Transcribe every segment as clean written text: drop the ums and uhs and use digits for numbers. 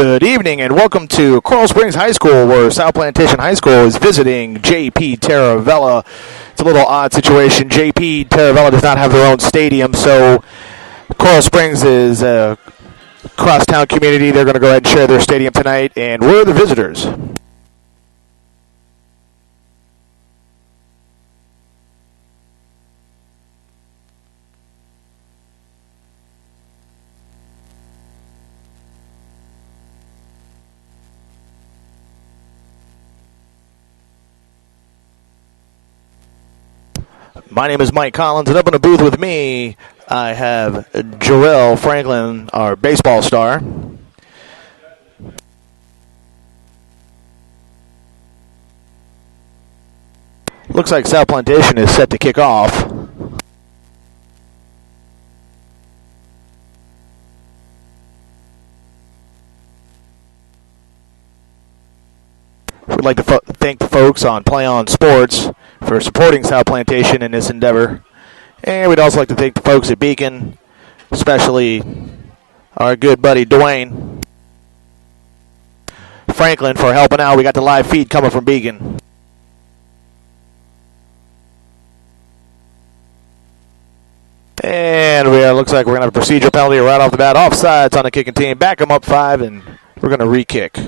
Good evening and welcome to Coral Springs High School, where South Plantation High School is visiting J.P. Taravella. It's a little odd situation. J.P. Taravella does not have their own stadium, so Coral Springs is a crosstown community. They're going to go ahead and share their stadium tonight, and we're the visitors. My name is Mike Collins, and up in the booth with me, I have Jarrell Franklin, our baseball star. Looks like South Plantation is set to kick off. We'd like to thank the folks on Play On Sports for supporting South Plantation in this endeavor. And we'd also like to thank the folks at Beacon, especially our good buddy Dwayne Franklin for helping out. We got the live feed coming from Beacon. And looks like we're going to have a procedure penalty right off the bat. Offsides on the kicking team. Back them up 5, and we're going to re-kick.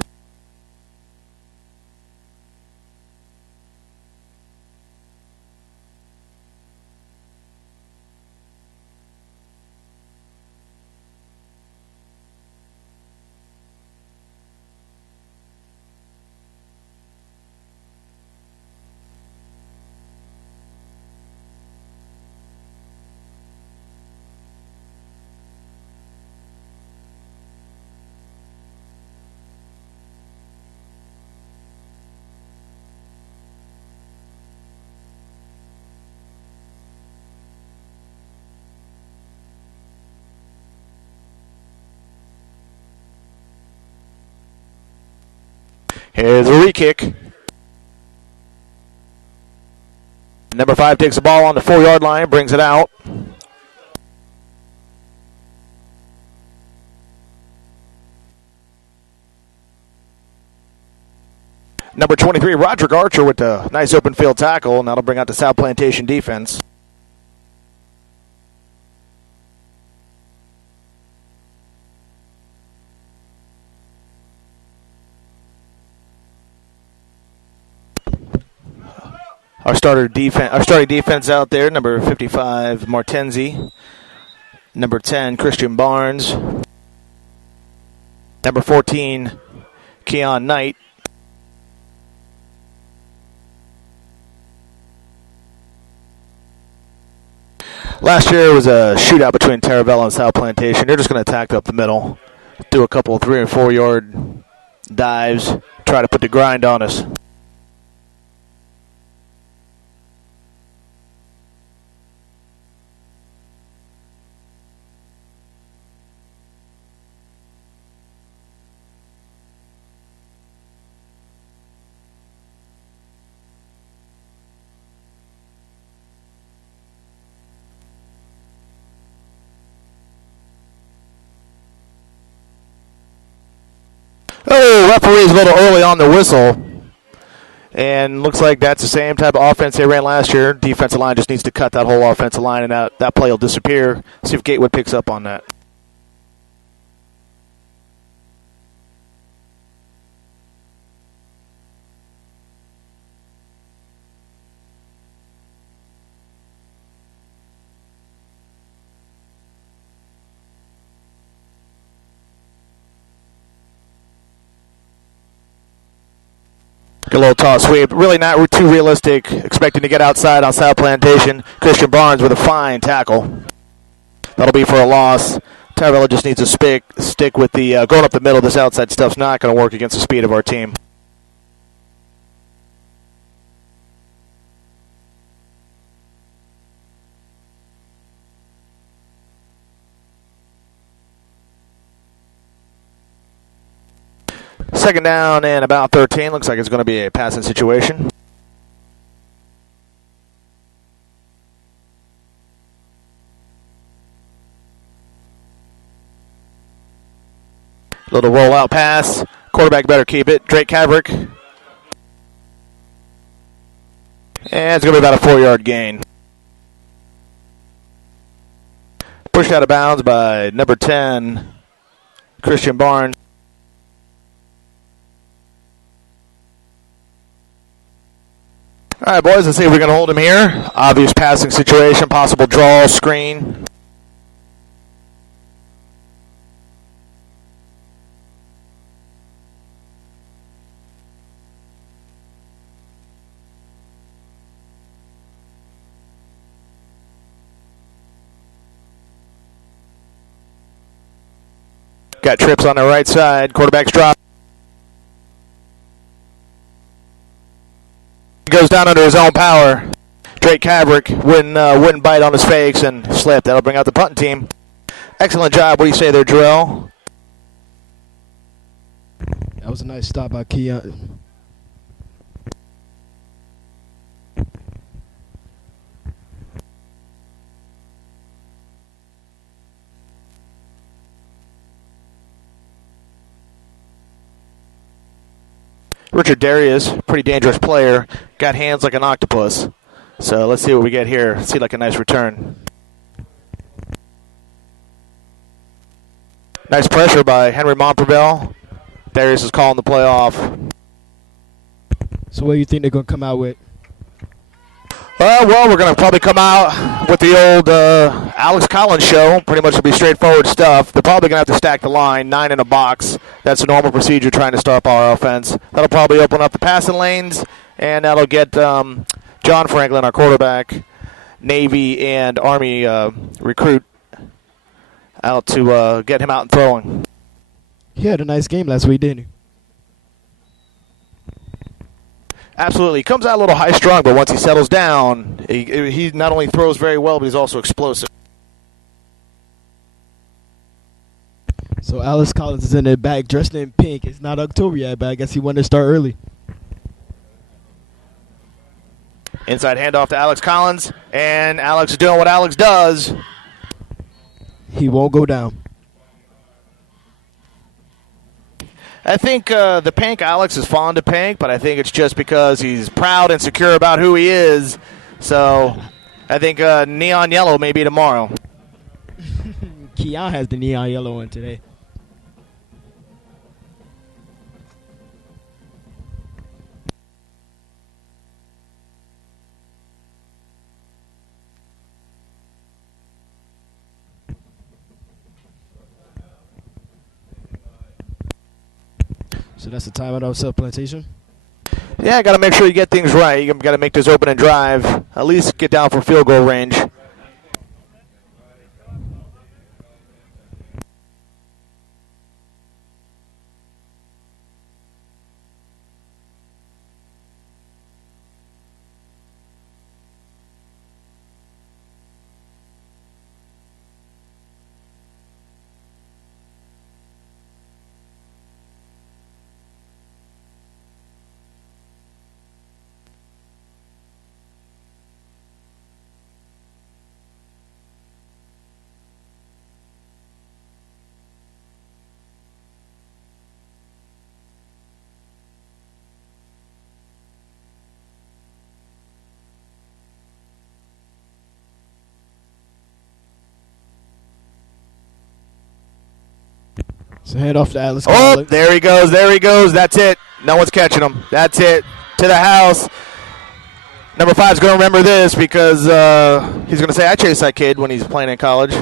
Here's a re-kick. Number 5 takes the ball on the 4-yard line, brings it out. Number 23, Roderick Archer with a nice open field tackle, and that'll bring out the South Plantation defense. Our starting defense out there, number 55, Martenzi. Number 10, Christian Barnes. Number 14, Keon Knight. Last year it was a shootout between Taravella and South Plantation. They're just going to attack up the middle, do a couple of 3 and 4 yard dives, try to put the grind on us. Oh, referee's a little early on the whistle. And looks like that's the same type of offense they ran last year. Defensive line just needs to cut that whole offensive line, and that play will disappear. See if Gatewood picks up on that. A little toss sweep. Really not too realistic. Expecting to get outside on South Plantation. Christian Barnes with a fine tackle. That'll be for a loss. Taravella just needs to stick with the going up the middle. This outside stuff's not going to work against the speed of our team. Second down and about 13. Looks like it's going to be a passing situation. Little rollout pass. Quarterback better keep it. Drake Kavrick. And it's going to be about a 4-yard gain. Pushed out of bounds by number 10, Christian Barnes. All right, boys, let's see if we can hold him here. Obvious passing situation, possible draw, screen. Got trips on the right side. Quarterback's drop. Goes down under his own power. Drake Kavrick wouldn't bite on his fakes and slipped. That'll bring out the punting team. Excellent job. What do you say there, Jarrell? That was a nice stop by Keon. Richard Darius, pretty dangerous player, got hands like an octopus. So let's see what we get here. See like a nice return. Nice pressure by Henry Montprevel. Darius is calling the play off. So what do you think they're going to come out with? Well, we're going to probably come out with the old Alex Collins show. Pretty much will be straightforward stuff. They're probably going to have to stack the line, 9 in a box. That's a normal procedure trying to stop our offense. That'll probably open up the passing lanes, and that'll get John Franklin, our quarterback, Navy and Army recruit, out to get him out and throwing. He had a nice game last week, didn't he? Absolutely. He comes out a little high-strung, but once he settles down, he not only throws very well, but he's also explosive. So Alex Collins is in the back, dressed in pink. It's not October yet, but I guess he wanted to start early. Inside handoff to Alex Collins, and Alex is doing what Alex does. He won't go down. I think the pink, Alex is fond of pink, but I think it's just because he's proud and secure about who he is. So I think neon yellow may be tomorrow. Keon has the neon yellow one today. So that's the timeout of South Plantation? Yeah, got to make sure you get things right. You got to make this opening drive, at least get down for field goal range. So hand off to Alex. Oh, there he goes. There he goes. That's it. No one's catching him. That's it. To the house. Number 5's going to remember this because he's going to say, I chased that kid when he's playing in college.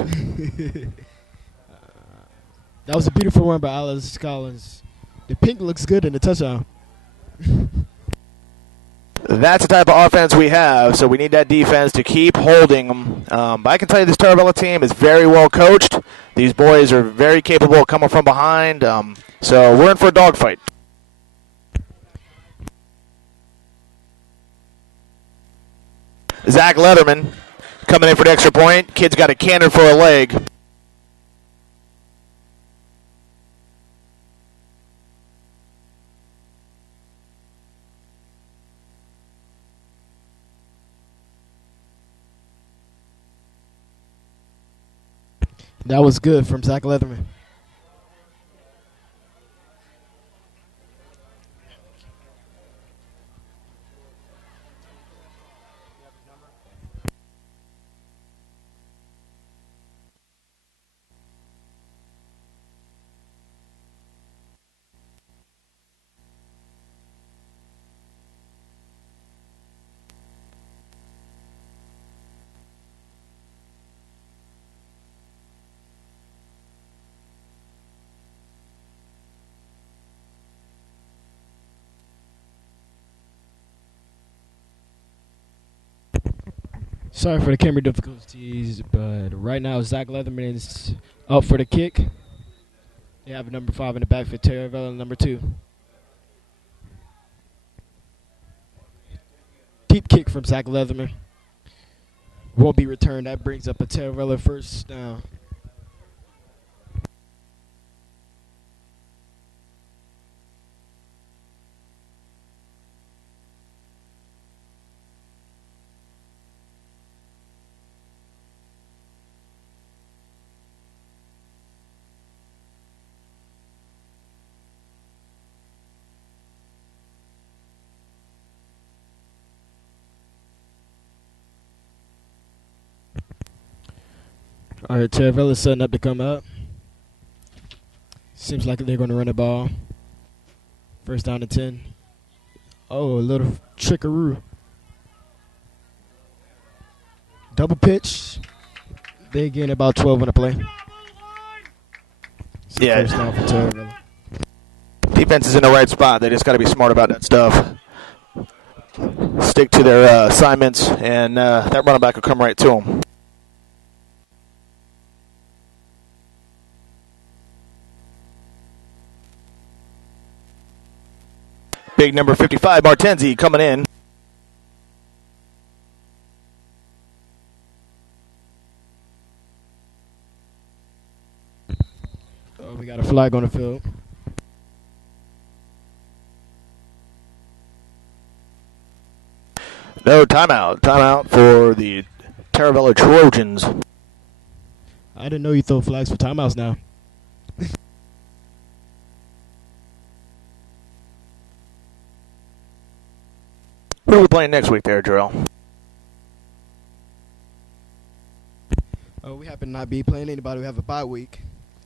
That was a beautiful run by Alex Collins. The pink looks good in the touchdown. That's the type of offense we have, so we need that defense to keep holding them. But I can tell you this Taravella team is very well coached. These boys are very capable of coming from behind, so we're in for a dogfight. Zach Letterman coming in for the extra point. Kid's got a cannon for a leg. That was good from Zach Leatherman. Sorry for the camera difficulties, but right now Zach Leatherman is up for the kick. They have number 5 in the back for Taravella, number 2. Deep kick from Zach Leatherman. Won't be returned. That brings up a Taravella first down. All right, Taravella's setting up to come up. Seems like they're going to run the ball. First down to 10. Oh, a little trickaroo. Double pitch. They gain about 12 on the play. Yeah. First down for Taravella. Defense is in the right spot. They just got to be smart about that stuff. Stick to their assignments, and that running back will come right to them. Big number 55, Martenzi, coming in. Oh, we got a flag on the field. No, timeout. Timeout for the Taravella Trojans. I didn't know you throw flags for timeouts now. Who are we playing next week there, Jarrell? We happen to not be playing anybody. We have a bye week.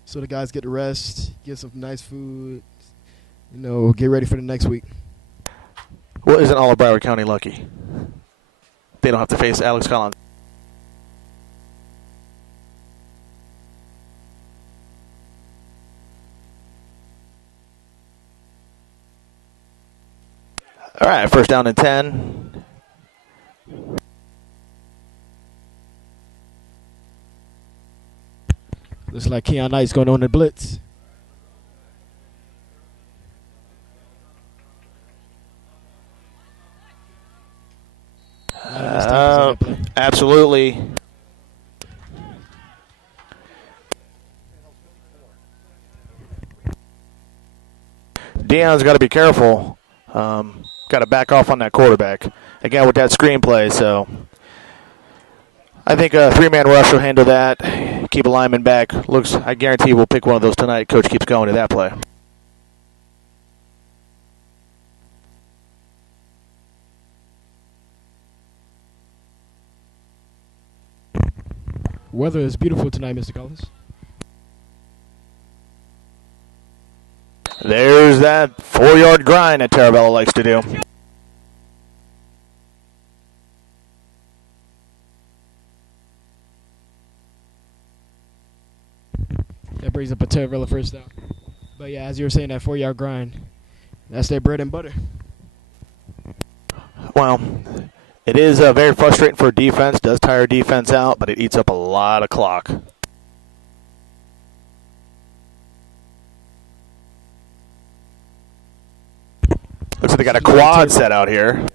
So the guys get to rest, get some nice food, get ready for the next week. Well, isn't all of Broward County lucky? They don't have to face Alex Collins. All right, first down and 10. Looks like Keon Knight's going on the blitz. Absolutely. Deion's got to be careful. Got to back off on that quarterback. Again, with that screenplay, so I think a 3-man rush will handle that. Keep a lineman back. I guarantee we'll pick one of those tonight. Coach keeps going to that play. Weather is beautiful tonight, Mr. Collins. There's that 4-yard grind that Taravella likes to do. That brings up a Taravella first down. But yeah, as you were saying, that 4-yard grind, that's their bread and butter. Well, it is very frustrating for defense. Does tire defense out, but it eats up a lot of clock. Looks like they got a quad set out here.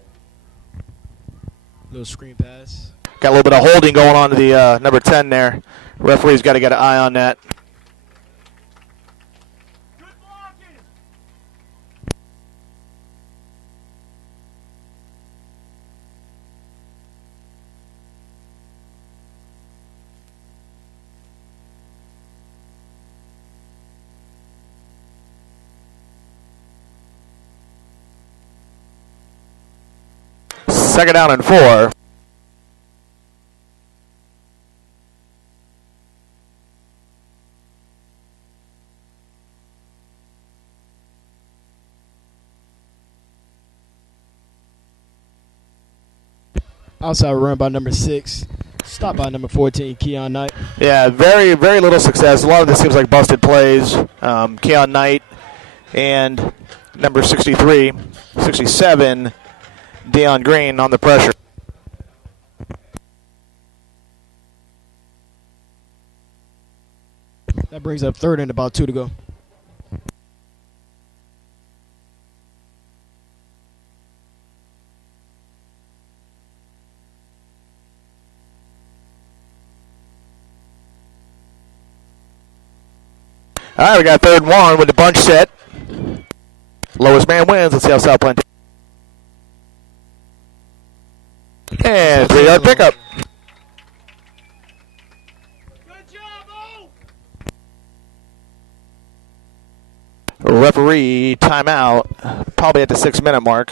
Little screen pass. Got a little bit of holding going on to the number 10 there. Referee's got to get an eye on that. Second down and 4. Outside run by number 6. Stopped by number 14, Keon Knight. Yeah, very, very little success. A lot of this seems like busted plays. Keon Knight and number 63, 67, Deion Green on the pressure. That brings up third and about 2 to go. All right, we got 3rd and 1 with the bunch set. Lowest man wins. Let's see how South Plantation. And 3-yard pickup. Referee timeout, probably at the 6-minute mark.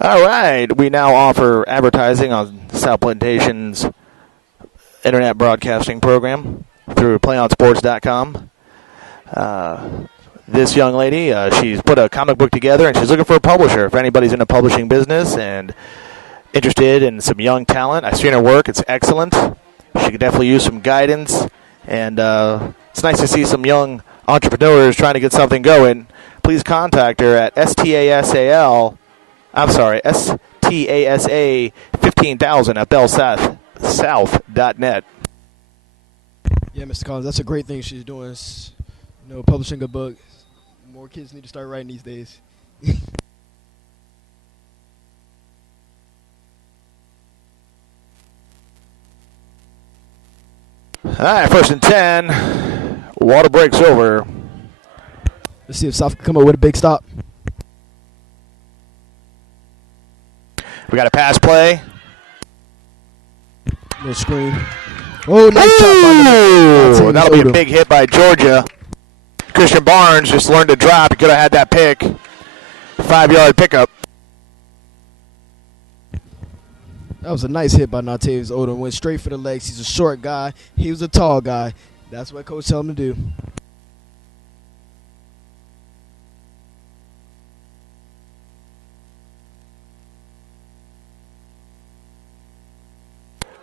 All right, we now offer advertising on South Plantation's internet broadcasting program through playonsports.com. This young lady, she's put a comic book together, and she's looking for a publisher. If anybody's in the publishing business and interested in some young talent, I've seen her work. It's excellent. She could definitely use some guidance, and it's nice to see some young entrepreneurs trying to get something going. Please contact her at STASA15,000 at bellsouth.net. Yeah, Mr. Collins, that's a great thing she's doing. Publishing a book. More kids need to start writing these days. All right, 1st and 10. Water breaks over. Let's see if South can come up with a big stop. We got a pass play. No screen. Oh, nice job. That'll be a big hit by Georgia. Christian Barnes just learned to drop. He could have had that pick. 5-yard pickup. That was a nice hit by Natavius Odom. Went straight for the legs. He's a short guy. He was a tall guy. That's what coach told him to do.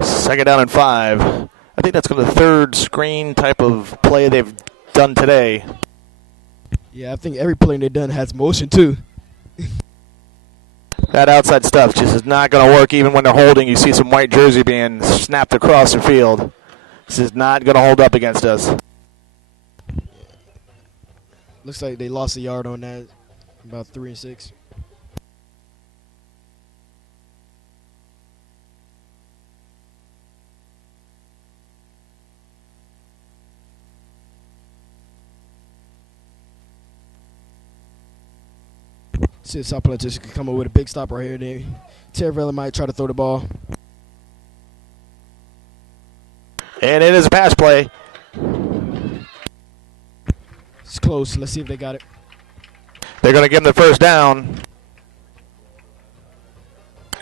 Second down and 5. I think that's going to the 3rd screen type of play they've done today. Yeah, I think every play they've done has motion too. That outside stuff just is not going to work even when they're holding. You see some white jersey being snapped across the field. This is not going to hold up against us. Looks like they lost a yard on that. About 3 and 6. See if South Plantation can come up with a big stop right here. Taravella might try to throw the ball. And it is a pass play. It's close. Let's see if they got it. They're going to give him the 1st down.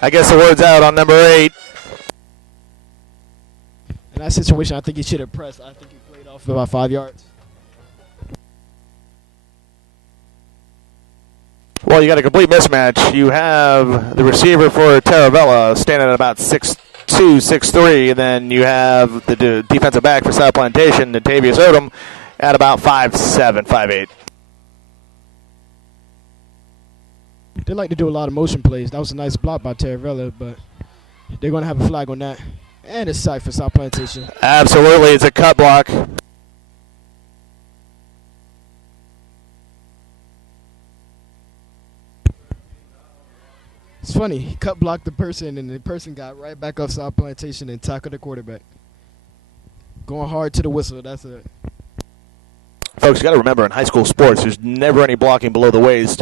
I guess the word's out on number 8. In that situation, I think he should have pressed. I think he played off about 5 yards. Well, you got a complete mismatch. You have the receiver for Taravella standing at about 6'2", 6'3", and then you have the defensive back for South Plantation, Natavius Odom, at about 5'7", 5'8". They like to do a lot of motion plays. That was a nice block by Taravella, but they're going to have a flag on that. And it's sack for South Plantation. Absolutely, it's a cut block. It's funny. He cut blocked the person, and the person got right back up South Plantation and tackled the quarterback. Going hard to the whistle. That's it. Folks, you got to remember, in high school sports, there's never any blocking below the waist.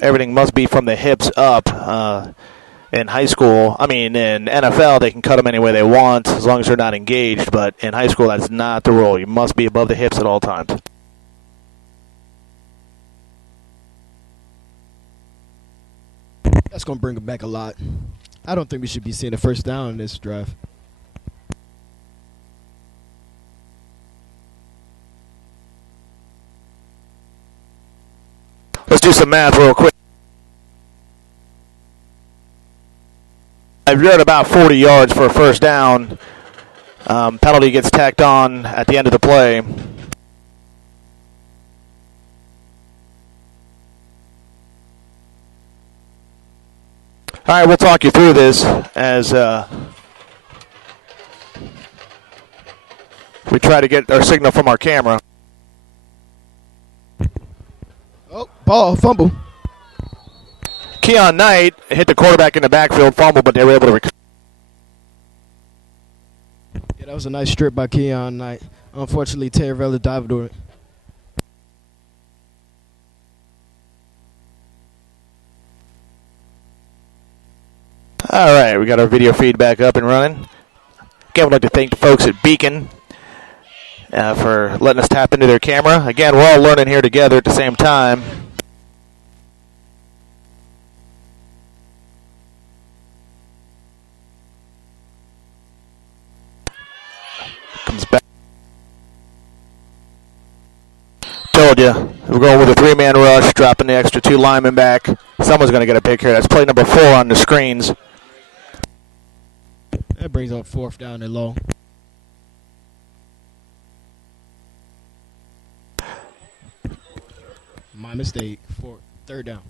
Everything must be from the hips up. In high school, in NFL, they can cut them any way they want as long as they're not engaged. But in high school, that's not the rule. You must be above the hips at all times. That's going to bring it back a lot. I don't think we should be seeing a 1st down in this drive. Let's do some math real quick. You're at about 40 yards for a 1st down. Penalty gets tacked on at the end of the play. All right, we'll talk you through this as we try to get our signal from our camera. Oh, ball, fumble. Keon Knight hit the quarterback in the backfield, fumble, but they were able to recover. Yeah, that was a nice strip by Keon Knight. Unfortunately, Taravella dived on it. All right, we got our video feedback up and running. Again, we'd like to thank the folks at Beacon for letting us tap into their camera. Again, we're all learning here together at the same time. Comes back. Told you, we're going with a three-man rush, dropping the extra two linemen back. Someone's going to get a pick here. That's play number 4 on the screens. That brings up 4th down and low. My mistake. 3rd down.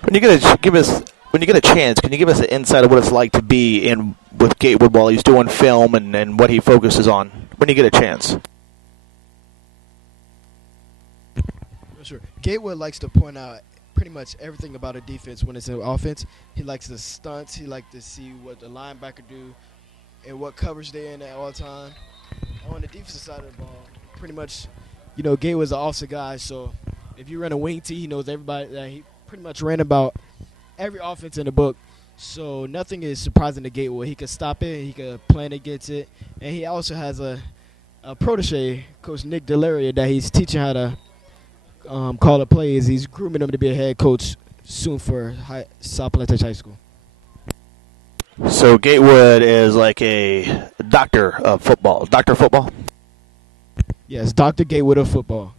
When you get a chance, can you give us an insight of what it's like to be in with Gatewood while he's doing film and what he focuses on? When you get a chance. Sure. Gatewood likes to point out pretty much everything about a defense when it's an offense. He likes the stunts. He likes to see what the linebacker do and what coverage they're in at all time. On the defensive side of the ball, pretty much, Gatewood's an offensive guy, so if you run a wing tee, he knows everybody. He pretty much ran about every offense in the book, so nothing is surprising to Gatewood. He could stop it, he could plan against it, and he also has a protege, Coach Nick Delaria, that he's teaching how to call the plays. He's grooming him to be a head coach soon for South Plantation High School. So Gatewood is like a doctor of football. Doctor of football? Yes, Dr. Gatewood of football.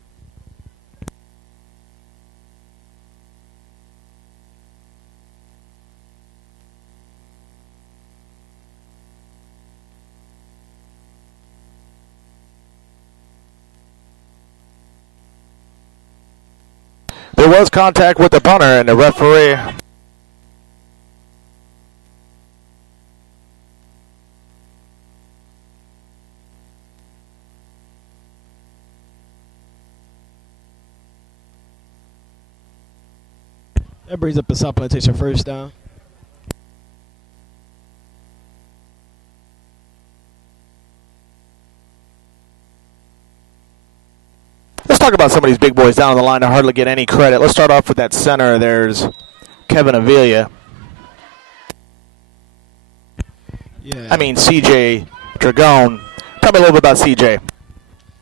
There was contact with the punter and the referee. That brings up the South Plantation 1st down. Let's talk about some of these big boys down on the line that hardly get any credit. Let's start off with that center. There's Kevin Avila. Yeah. CJ Dragone. Tell me a little bit about CJ.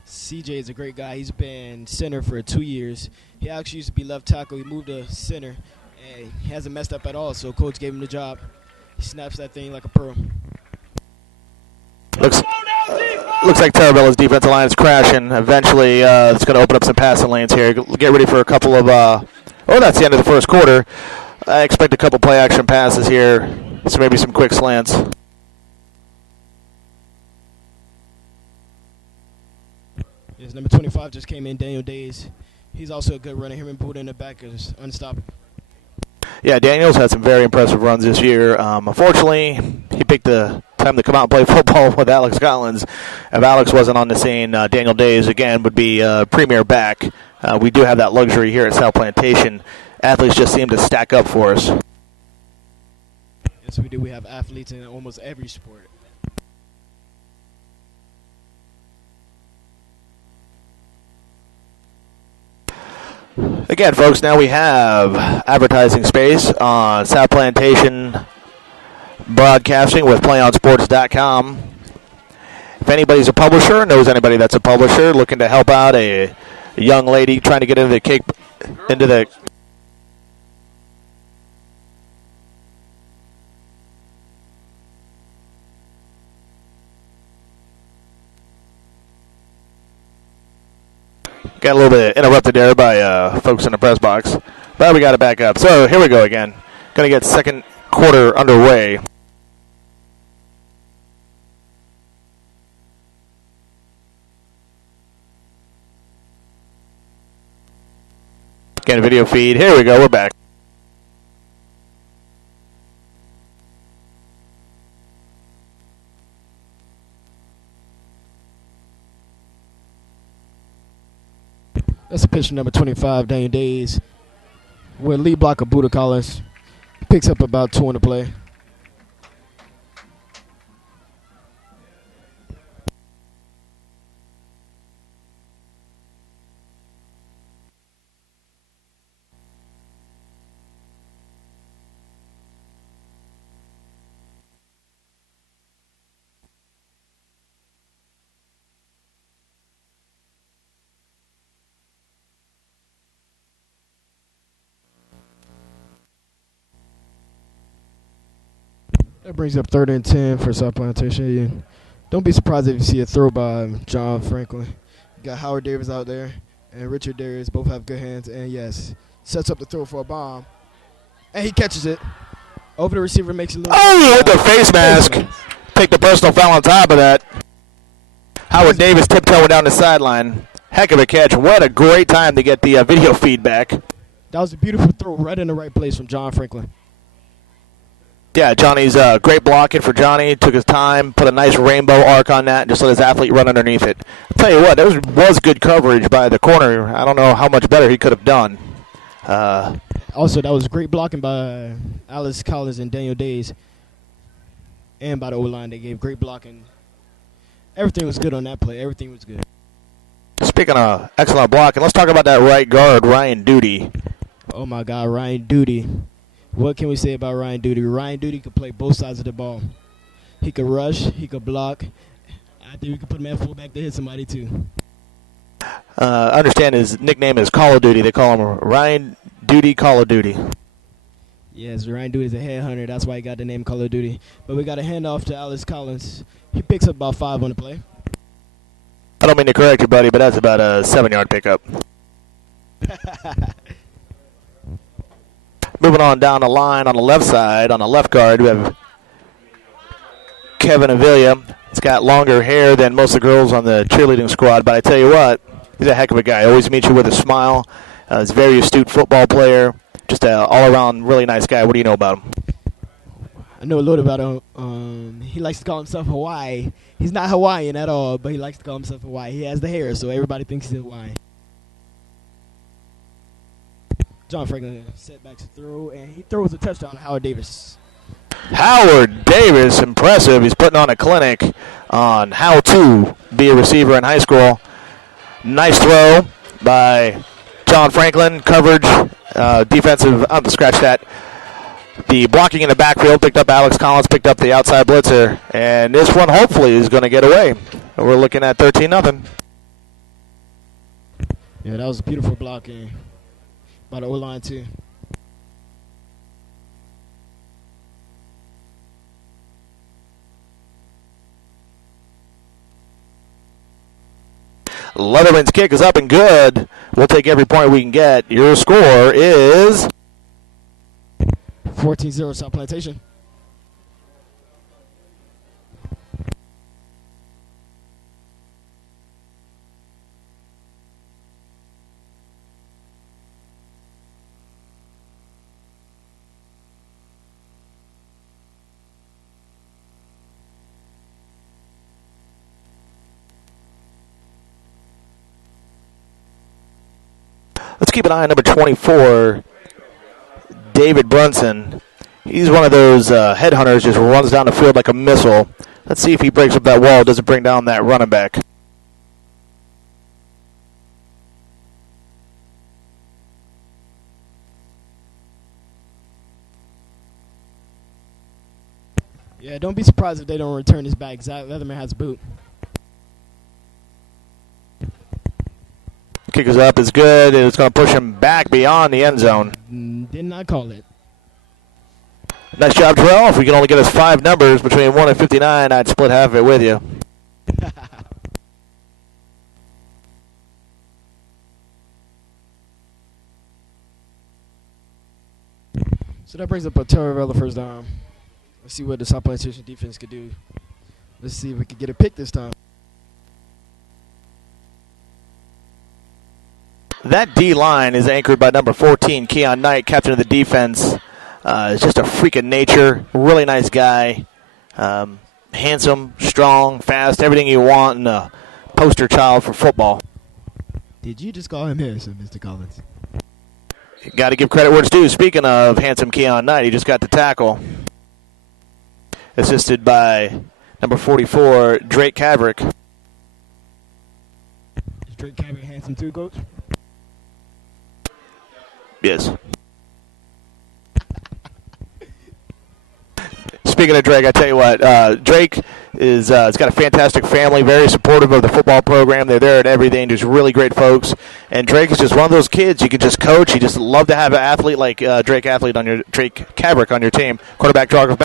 CJ is a great guy. He's been center for 2 years. He actually used to be left tackle. He moved to center, and he hasn't messed up at all, so coach gave him the job. He snaps that thing like a pro. Looks like Taravella's defensive line is crashing. Eventually, it's going to open up some passing lanes here. Get ready for a couple of... that's the end of the first quarter. I expect a couple play-action passes here, so maybe some quick slants. Yes, number 25 just came in, Daniel Days. He's also a good runner. Him and Buddha in the back is unstoppable. Yeah, Daniels had some very impressive runs this year. Unfortunately, he picked the time to come out and play football with Alex Collins. If Alex wasn't on the scene, Daniel Days, again, would be premier back. We do have that luxury here at South Plantation. Athletes just seem to stack up for us. Yes, we do. We have athletes in almost every sport. Again, folks, now we have advertising space on South Plantation Broadcasting with PlayOnSports.com. If anybody's a publisher, knows anybody that's a publisher, looking to help out a young lady trying to get into the Got a little bit interrupted there by folks in the press box. But we got it back up. So here we go again. Going to get second quarter underway. Again, video feed. Here we go. We're back. That's a pitch from number 25, Daniel Days, with lead blocker Buddha Collins. Picks up about 2 on the play. That brings up 3rd and 10 for South Plantation. Don't be surprised if you see a throw by John Franklin. You got Howard Davis out there and Richard Darius. Both have good hands. And, yes, sets up the throw for a bomb. And he catches it. Over the receiver, makes it look. Oh, with the face mask. Take the personal foul on top of that. Howard Davis tiptoeing down the sideline. Heck of a catch. What a great time to get the video feedback. That was a beautiful throw right in the right place from John Franklin. Yeah, Johnny's great blocking for Johnny. Took his time, put a nice rainbow arc on that, and just let his athlete run underneath it. I'll tell you what, that was good coverage by the corner. I don't know how much better he could have done. Also, that was great blocking by Alice Collins and Daniel Days. And by the O-line, they gave great blocking. Everything was good on that play. Everything was good. Speaking of excellent blocking, let's talk about that right guard, Ryan Duty. Oh, my God, Ryan Duty. What can we say about Ryan Duty? Ryan Duty could play both sides of the ball. He could rush. He could block. I think we could put him at fullback to hit somebody, too. I understand his nickname is Call of Duty. They call him Ryan Duty Call of Duty. Yes, Ryan Duty is a headhunter. That's why he got the name Call of Duty. But we got a handoff to Alice Collins. He picks up about 5 on the play. I don't mean to correct you, buddy, but that's about a 7-yard pickup. Moving on down the line on the left side, on the left guard, we have Kevin Avila. He's got longer hair than most of the girls on the cheerleading squad, but I tell you what, he's a heck of a guy. Always meets you with a smile. He's a very astute football player. Just an all-around really nice guy. What do you know about him? I know a little about him. He likes to call himself Hawaii. He's not Hawaiian at all, but he likes to call himself Hawaii. He has the hair, so everybody thinks he's Hawaiian. John Franklin set back to throw, and he throws a touchdown to Howard Davis. Howard Davis, impressive. He's putting on a clinic on how to be a receiver in high school. Nice throw by John Franklin. Coverage, defensive, scratch that. The blocking in the backfield picked up Alex Collins, picked up the outside blitzer, and this one hopefully is going to get away. We're looking at 13-0. Yeah, that was beautiful blocking by the O-line, too. Leatherman's kick is up and good. We'll take every point we can get. Your score is 14-0 South Plantation. Let's keep an eye on number 24, David Brunson. He's one of those headhunters, just runs down the field like a missile. Let's see if he breaks up that wall, doesn't bring down that running back. Yeah, don't be surprised if they don't return this back. Zach Leatherman has a boot. Kick is up, is good. It's going to push him back beyond the end zone. Did not call it. Nice job, Terrell. If we can only get us 5 numbers between 1 and 59, I'd split half of it with you. So that brings up a Taravella first down. Let's see what the South Plantation defense could do. Let's see if we can get a pick this time. That D-line is anchored by number 14, Keon Knight, captain of the defense. Is just a freak of nature. Really nice guy. Handsome, strong, fast, everything you want in a poster child for football. Did you just call him Harrison, Mr. Collins? Got to give credit where it's due. Speaking of handsome Keon Knight, he just got the tackle. Assisted by number 44, Drake Kavrick. Is Drake Kavrick handsome too, Coach? Yes. Speaking of Drake, I tell you what, Drake has got a fantastic family, very supportive of the football program. They're there at everything, just really great folks. And Drake is just one of those kids you could just coach. You just love to have an athlete like Drake Kavrick on your team. Quarterback draw.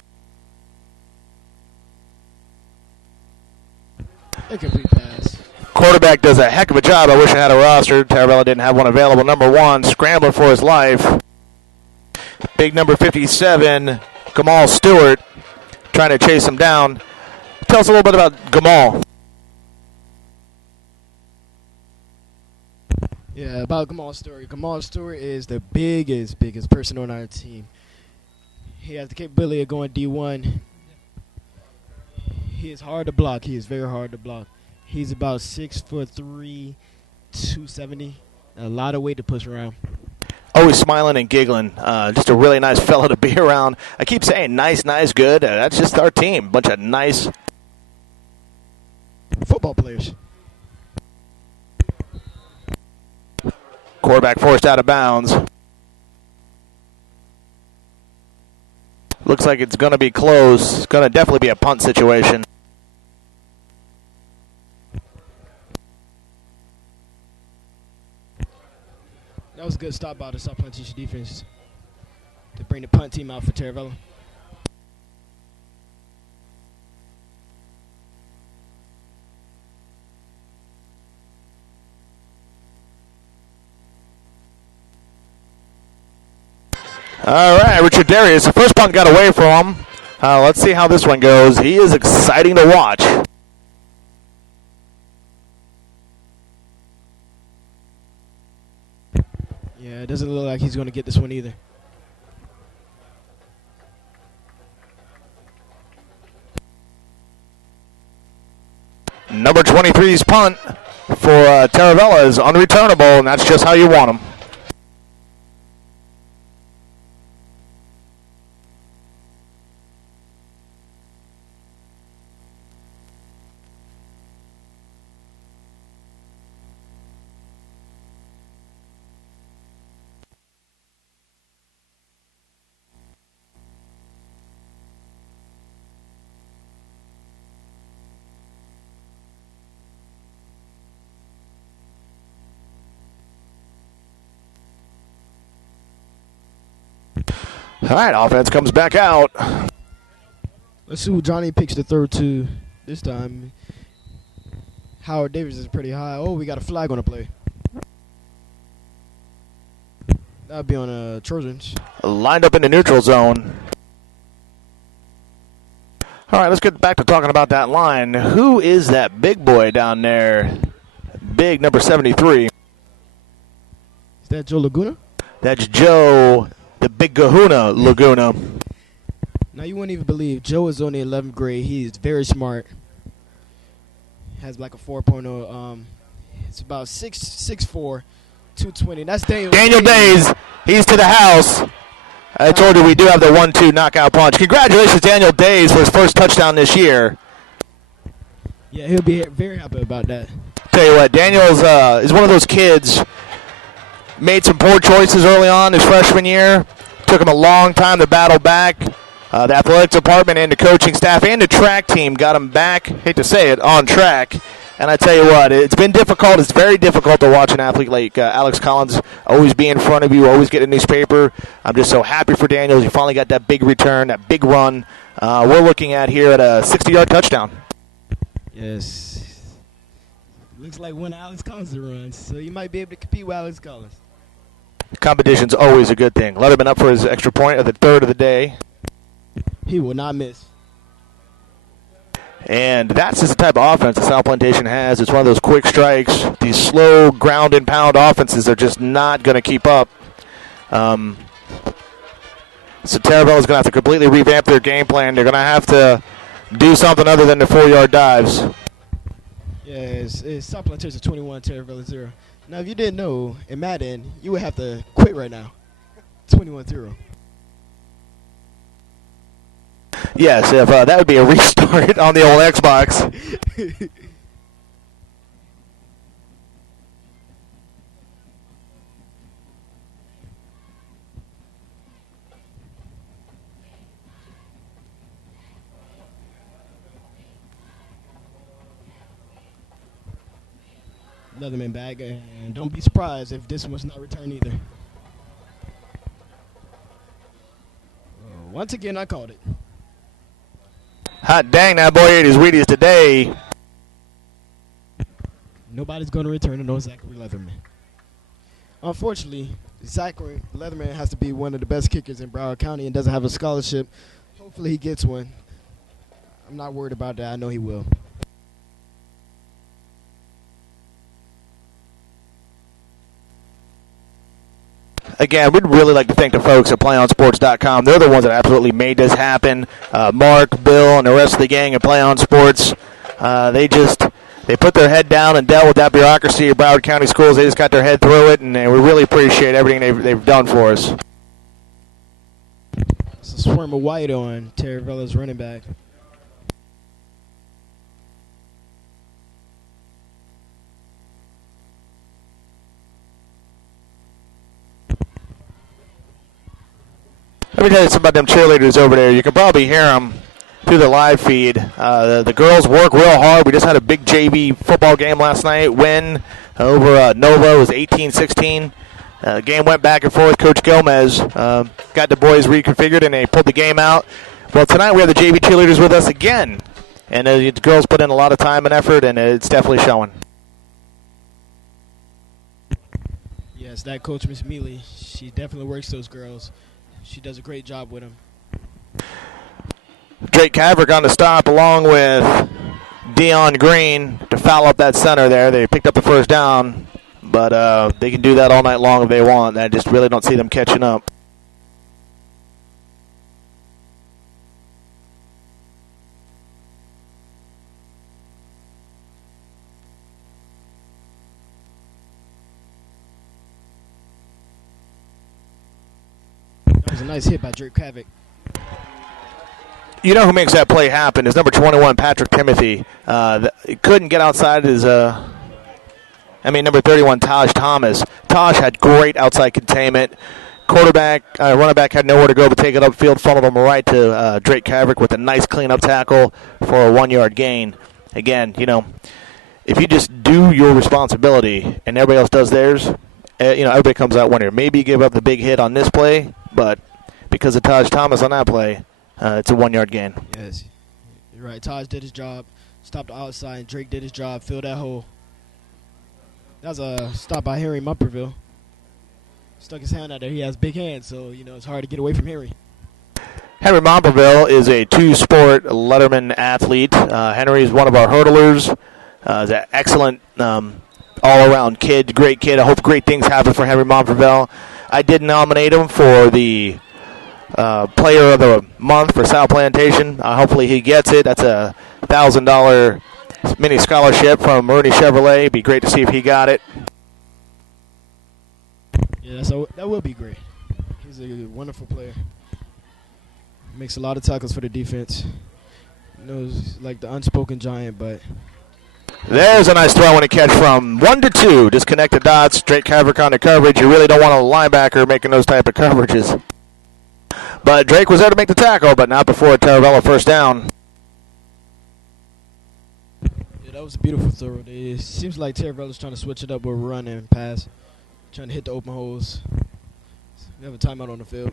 Incomplete pass. Quarterback does a heck of a job. I wish I had a roster. Taravella didn't have one available. Number 1, scrambler for his life. Big number 57, Gamal Stewart, trying to chase him down. Tell us a little bit about Gamal. Yeah, about Gamal Stewart. Gamal Stewart is the biggest person on our team. He has the capability of going D1. He is hard to block. He is very hard to block. He's about 6'3", 270. A lot of weight to push around. Always smiling and giggling. Just a really nice fellow to be around. I keep saying nice, good. That's just our team. Bunch of nice football players. Quarterback forced out of bounds. Looks like it's going to be close. It's going to definitely be a punt situation. That was a good stop by the South Plantation defense to bring the punt team out for Taravella. All right, Richard Darius. The first punt got away from him. Let's see how this one goes. He is exciting to watch. Yeah, it doesn't look like he's going to get this one either. Number 23's punt for Taravella is unreturnable, and that's just how you want him. All right, offense comes back out. Let's see who Johnny picks the third to this time. Howard Davis is pretty high. Oh, we got a flag on the play. That'll be on Trojans. Lined up in the neutral zone. All right, let's get back to talking about that line. Who is that big boy down there? Big number 73. Is that Joe Laguna? That's Joe, the big kahuna Laguna. Now, you wouldn't even believe Joe is on the 11th grade. He is very smart. Has like a 4.0. It's about 6'4", 220. That's Daniel Days. He's to the house. I told you we do have the 1-2 knockout punch. Congratulations, Daniel Days, for his first touchdown this year. Yeah, he'll be very happy about that. Tell you what, Daniel's is one of those kids. Made some poor choices early on his freshman year. Took him a long time to battle back. The athletic department and the coaching staff and the track team got him back, hate to say it, on track. And I tell you what, it's been difficult. It's very difficult to watch an athlete like Alex Collins always be in front of you, always get a newspaper. I'm just so happy for Daniels. He finally got that big return, that big run. We're looking at here at a 60-yard touchdown. Yes. Looks like when Alex Collins runs, so you might be able to compete with Alex Collins. Competition's always a good thing. Letterman up for his extra point at the third of the day. He will not miss. And that's just the type of offense the South Plantation has. It's one of those quick strikes. These slow ground and pound offenses are just not going to keep up. So Taravella's going to have to completely revamp their game plan. They're going to have to do something other than the 4-yard dives. Yeah, it's South Plantation 21, Taravella 0. Now, if you didn't know, in Madden, you would have to quit right now. 21-0. Yes, if that would be a restart on the old Xbox. Leatherman bag, and don't be surprised if this one's not returned either. Once again, I called it. Hot dang, that boy ate his Wheaties today. Nobody's going to return to no Zachary Leatherman. Unfortunately, Zachary Leatherman has to be one of the best kickers in Broward County and doesn't have a scholarship. Hopefully he gets one. I'm not worried about that. I know he will. Again, we'd really like to thank the folks at PlayOnSports.com. They're the ones that absolutely made this happen. Mark, Bill, and the rest of the gang at Play On Sports, they put their head down and dealt with that bureaucracy of Broward County Schools. They just got their head through it, and we really appreciate everything they've done for us. It's a swarm of white on Taravella's running back. Let me tell you something about them cheerleaders over there. You can probably hear them through the live feed. The girls work real hard. We just had a big JV football game last night. Win over Nova. It was 18-16. The game went back and forth. Coach Gomez got the boys reconfigured, and they pulled the game out. Well, tonight we have the JV cheerleaders with us again. And the girls put in a lot of time and effort, and it's definitely showing. Yes, that coach, Miss Mealy, she definitely works those girls. She does a great job with them. Drake Kaverick on the stop along with Dion Green to foul up that center there. They picked up the first down, but they can do that all night long if they want. I just really don't see them catching up. That was a nice hit by Drake Kaverick. You know who makes that play happen is number 21, Patrick Timothy. He couldn't get outside his, number 31, Taj Thomas. Taj had great outside containment. Running back had nowhere to go but take it upfield, funneled him right to Drake Kaverick with a nice clean-up tackle for a 1-yard gain. Again, if you just do your responsibility and everybody else does theirs, everybody comes out winner. Maybe you give up the big hit on this play, but because of Taj Thomas on that play, it's a 1-yard gain. Yes, you're right. Taj did his job, stopped the outside, and Drake did his job, filled that hole. That was a stop by Henry Mumperville. Stuck his hand out there. He has big hands, so it's hard to get away from Henry. Henry Mumperville is a two-sport Letterman athlete. Henry is one of our hurdlers. He's an excellent all-around kid, great kid. I hope great things happen for Henry Mumperville. I did nominate him for the Player of the Month for South Plantation. Hopefully he gets it. That's a $1,000 mini scholarship from Maroney Chevrolet. It'd be great to see if he got it. Yeah, that will be great. He's a wonderful player. Makes a lot of tackles for the defense. He's like the unspoken giant, but... There's a nice throw and a catch from 1 to 2. Disconnect the dots. Drake Kaverick on the coverage. You really don't want a linebacker making those type of coverages. But Drake was there to make the tackle, but not before Taravella first down. Yeah, that was a beautiful throw. It seems like Taravella's trying to switch it up with run and pass, trying to hit the open holes. We have a timeout on the field.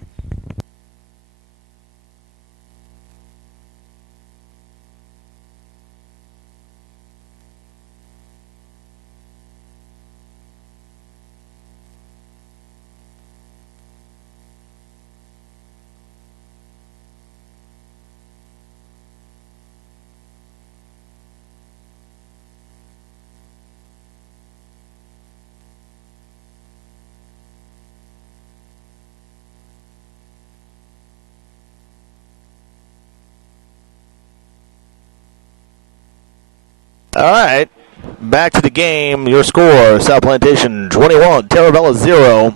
All right. Back to the game. Your score: South Plantation 21, Taravella 0.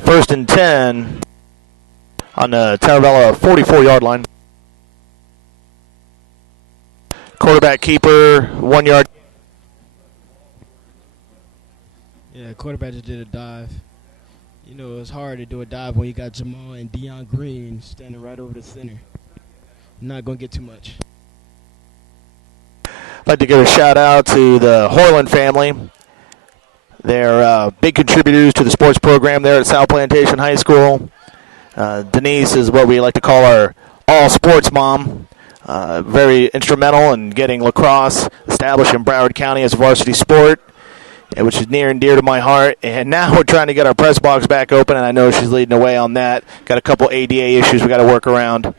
First and 10 on the Taravella 44-yard line. Quarterback keeper, 1 yard. Yeah, quarterback just did a dive. You know, it's hard to do a dive when you got Jamal and Deion Green standing right over the center. Not going to get too much. I'd like to give a shout-out to the Horland family. They're big contributors to the sports program there at South Plantation High School. Denise is what we like to call our all-sports mom. Very instrumental in getting lacrosse established in Broward County as a varsity sport, which is near and dear to my heart. And now we're trying to get our press box back open, and I know she's leading the way on that. Got a couple ADA issues we got to work around.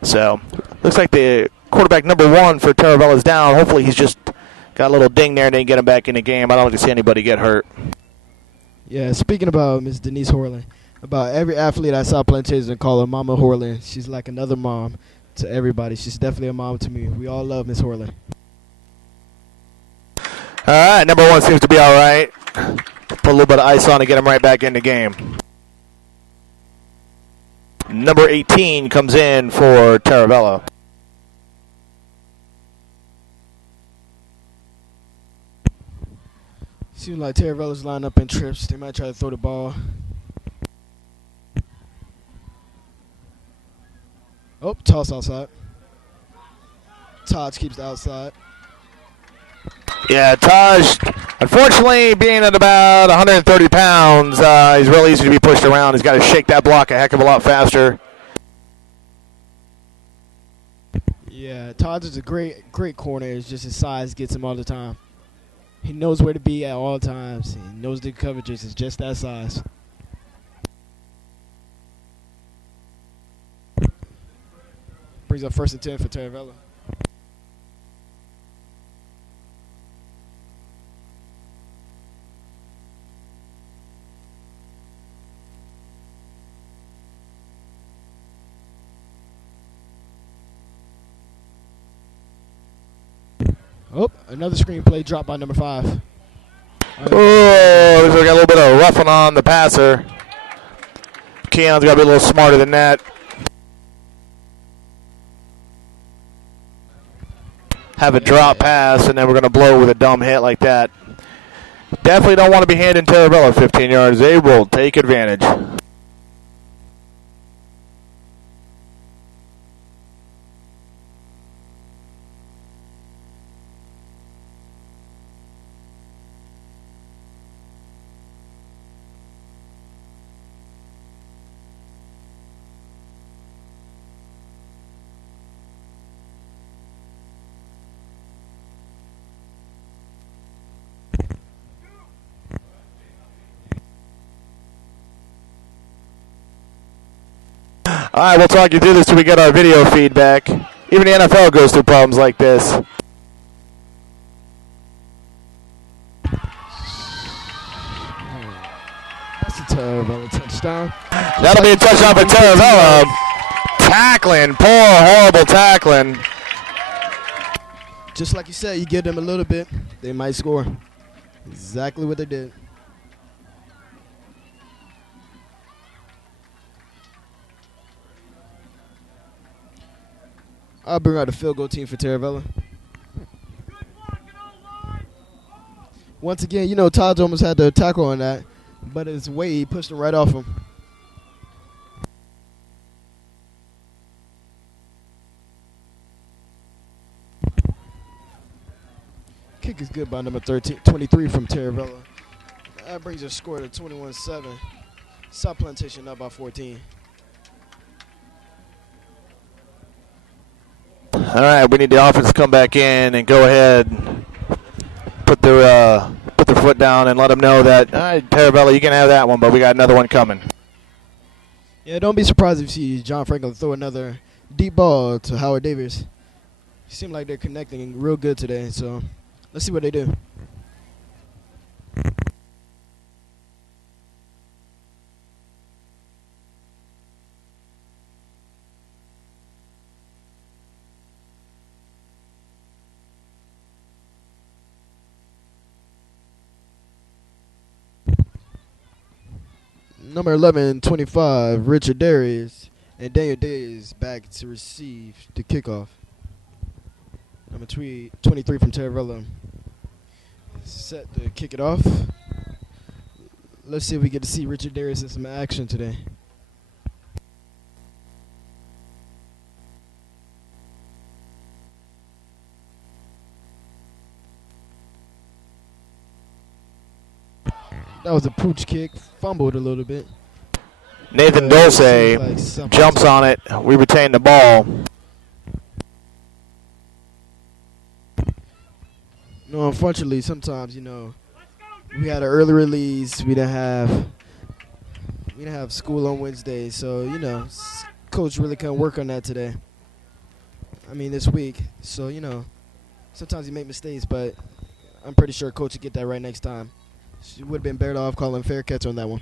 So, looks like the quarterback number 1 for Taravella's down. Hopefully he's just got a little ding there and they get him back in the game. I don't like to see anybody get hurt. Yeah, speaking about Miss Denise Horland, about every athlete I saw Plantation call her Mama Horland. She's like another mom to everybody. She's definitely a mom to me. We all love Miss Horland. All right, number 1 seems to be all right. Put a little bit of ice on to get him right back in the game. Number 18 comes in for Taravella. Seems like Taravella's lined up in trips. They might try to throw the ball. Oh, toss outside. Taj keeps the outside. Yeah, Taj, unfortunately, being at about 130 pounds, he's real easy to be pushed around. He's got to shake that block a heck of a lot faster. Yeah, Taj is a great corner. It's just his size gets him all the time. He knows where to be at all times. He knows the coverages. It's just that size. Brings up first and 10 for Taravella. Oh, another screen play dropped by number 5. Oh, we got a little bit of roughing on the passer. Keon's got to be a little smarter than that. Have a drop pass, and then we're going to blow with a dumb hit like that. Definitely don't want to be handing Taravella 15 yards. They will take advantage. All right, we'll talk you through this till we get our video feedback. Even the NFL goes through problems like this. That's a Taravella touchdown. That'll be a touchdown for Taravella. Tackling, poor, horrible tackling. Just like you said, you give them a little bit, they might score. Exactly what they did. I'll bring out the field goal team for Taravella. Once again, you know, Todd almost had the tackle on that, but his weight, he pushed him right off him. Kick is good by number 23 from Taravella. That brings a score to 21-7. South Plantation up by 14. All right, we need the offense to come back in and go ahead, put their foot down and let them know that, all right, Taravella, you can have that one, but we got another one coming. Yeah, don't be surprised if you see John Franklin throw another deep ball to Howard Davis. It seems like they're connecting real good today, so let's see what they do. Number 11, 25, Richard Darius. And Daniel Day is back to receive the kickoff. Number 23 from Taravella. Set to kick it off. Let's see if we get to see Richard Darius in some action today. That was a pooch kick. Fumbled a little bit. Nathan Dulce jumps on it. We retain the ball. No, unfortunately, sometimes, we had an early release. We didn't have school on Wednesday, so, coach really couldn't work on that today. This week. So, sometimes you make mistakes, but I'm pretty sure coach will get that right next time. She would have been better off calling fair catch on that one.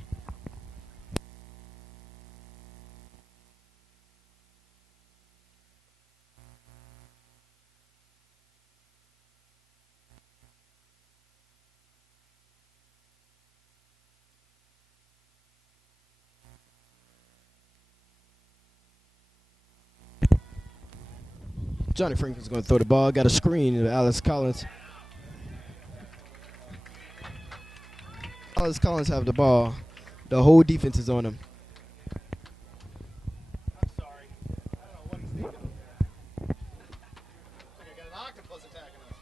Johnny Franklin's going to throw the ball. Got a screen to Alex Collins. Alex Collins have the ball. The whole defense is on him. I'm sorry. I don't know what he's thinking over there. I got an octopus attacking us.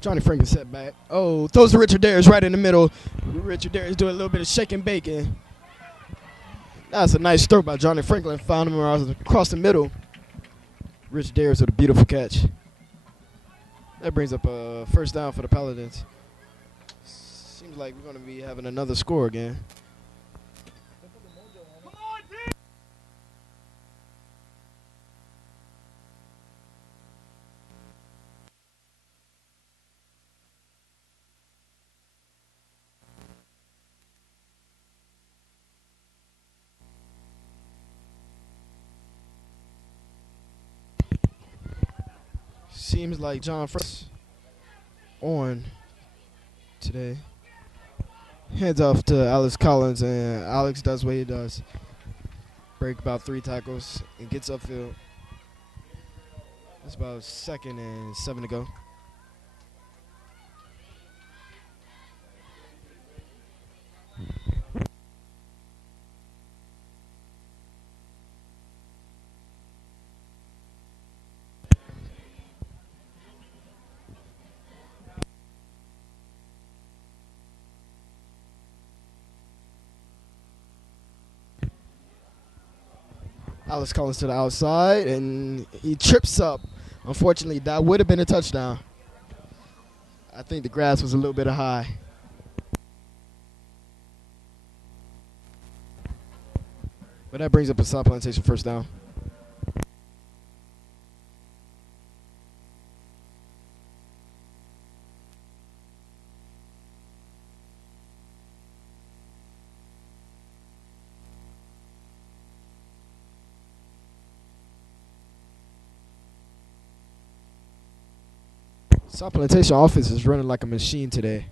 Johnny Franklin set back. Oh, throws to Richard Darius right in the middle. Richard Darius doing a little bit of shake and bacon. That's a nice throw by Johnny Franklin. Found him across the middle. Richard Darius with a beautiful catch. That brings up a first down for the Paladins. Seems like we're going to be having another score again. Seems like John Francis on today. Hands off to Alex Collins, and Alex does what he does. Break about 3 tackles and gets upfield. It's about 2nd and 7 to go. Alex Collins to the outside, and he trips up. Unfortunately, that would have been a touchdown. I think the grass was a little bit high. But that brings up a South Plantation first down. South Plantation offense is running like a machine today.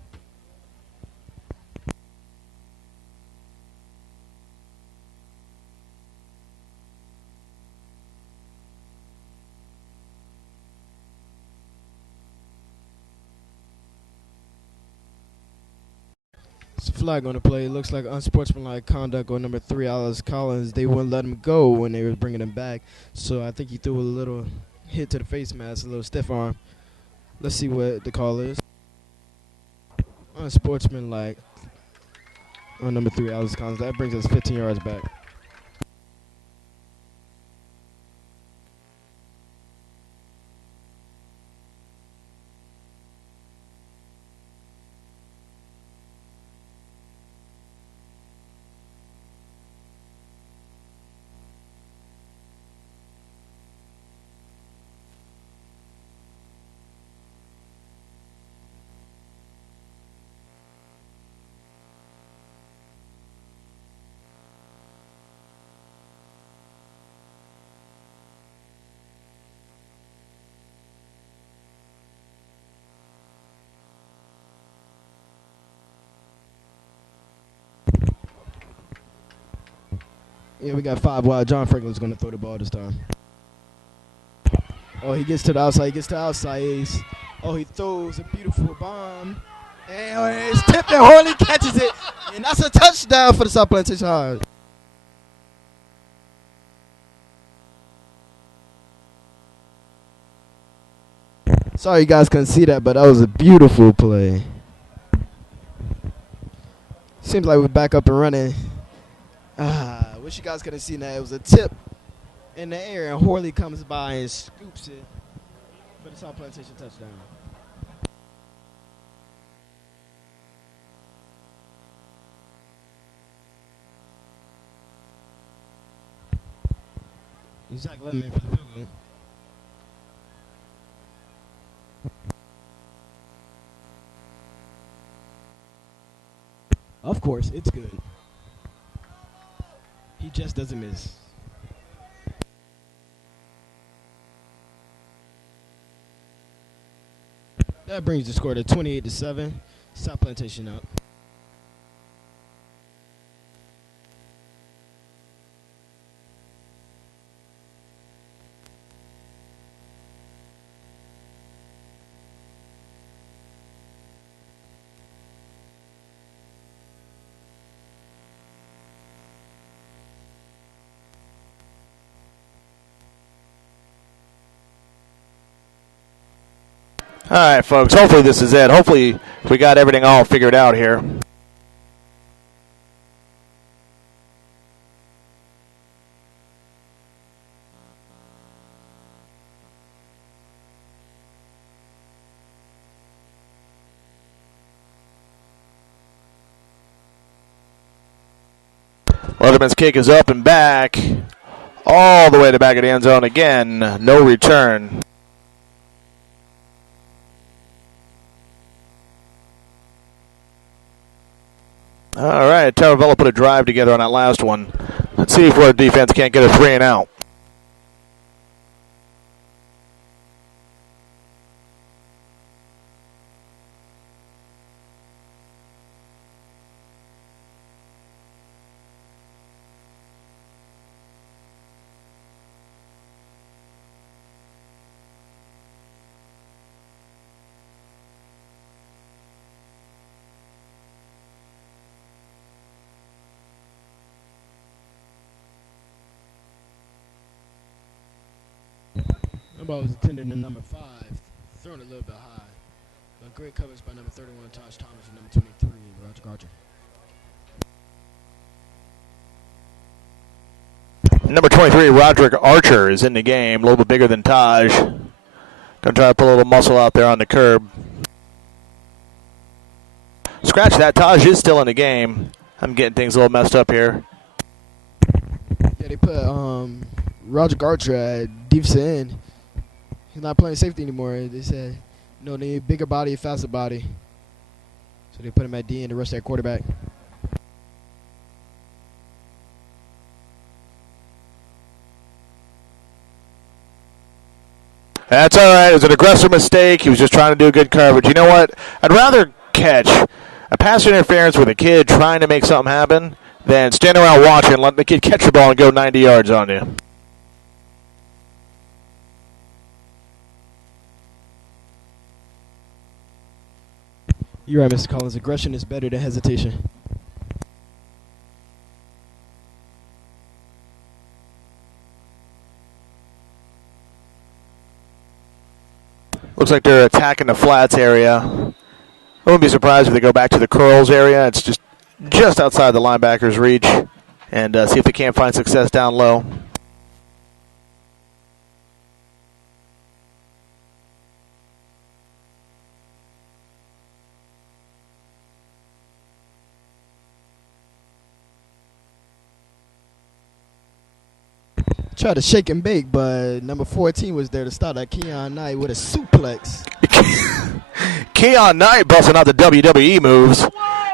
It's a flag on the play. It looks like unsportsmanlike conduct on number 3, Alex Collins. They wouldn't let him go when they were bringing him back. So I think he threw a little hit to the face mask, a little stiff arm. Let's see what the call is. Unsportsmanlike on number 3, Alex Collins. That brings us 15 yards back. Yeah, we got 5 wide. John Franklin's going to throw the ball this time. Oh, he gets to the outside. He gets to the outside. Oh, he throws a beautiful bomb. And it's tipped and Horley catches it. And that's a touchdown for the South Plantation High. Sorry you guys couldn't see that, but that was a beautiful play. Seems like we're back up and running. Wish you guys could have seen that. It was a tip in the air, and Horley comes by and scoops it for the South Plantation touchdown. Zach Lemon for the field goal. Of course, it's good. He just doesn't miss. That brings the score to 28-7. South Plantation up. All right, folks. Hopefully this is it. Hopefully we got everything all figured out here. Leatherman's kick is up and back. All the way to the back of the end zone again. No return. All right, Taravella put a drive together on that last one. Let's see if our defense can't get a 3 and out. The ball was intended to number 5, thrown a little bit high. But great coverage by number 31, Tosh Thomas, and number 23, Roger Garcher. Number 23, Roderick Archer, is in the game. A little bit bigger than Taj. Going to try to put a little muscle out there on the curb. Scratch that. Taj is still in the game. I'm getting things a little messed up here. Yeah, they put Roger Garcher at defensive end. He's not playing safety anymore. They said, no, they need a bigger body, a faster body. So they put him at D and the rest of their quarterback. That's all right. It was an aggressive mistake. He was just trying to do a good coverage. You know what? I'd rather catch a pass interference with a kid trying to make something happen than stand around watching and let the kid catch the ball and go 90 yards on you. You're right, Mr. Collins. Aggression is better than hesitation. Looks like they're attacking the flats area. I wouldn't be surprised if they go back to the curls area. It's just outside the linebacker's reach. And see if they can't find success down low. Tried to shake and bake, but number 14 was there to stop that Keon Knight with a suplex. Keon Knight busting out the WWE moves.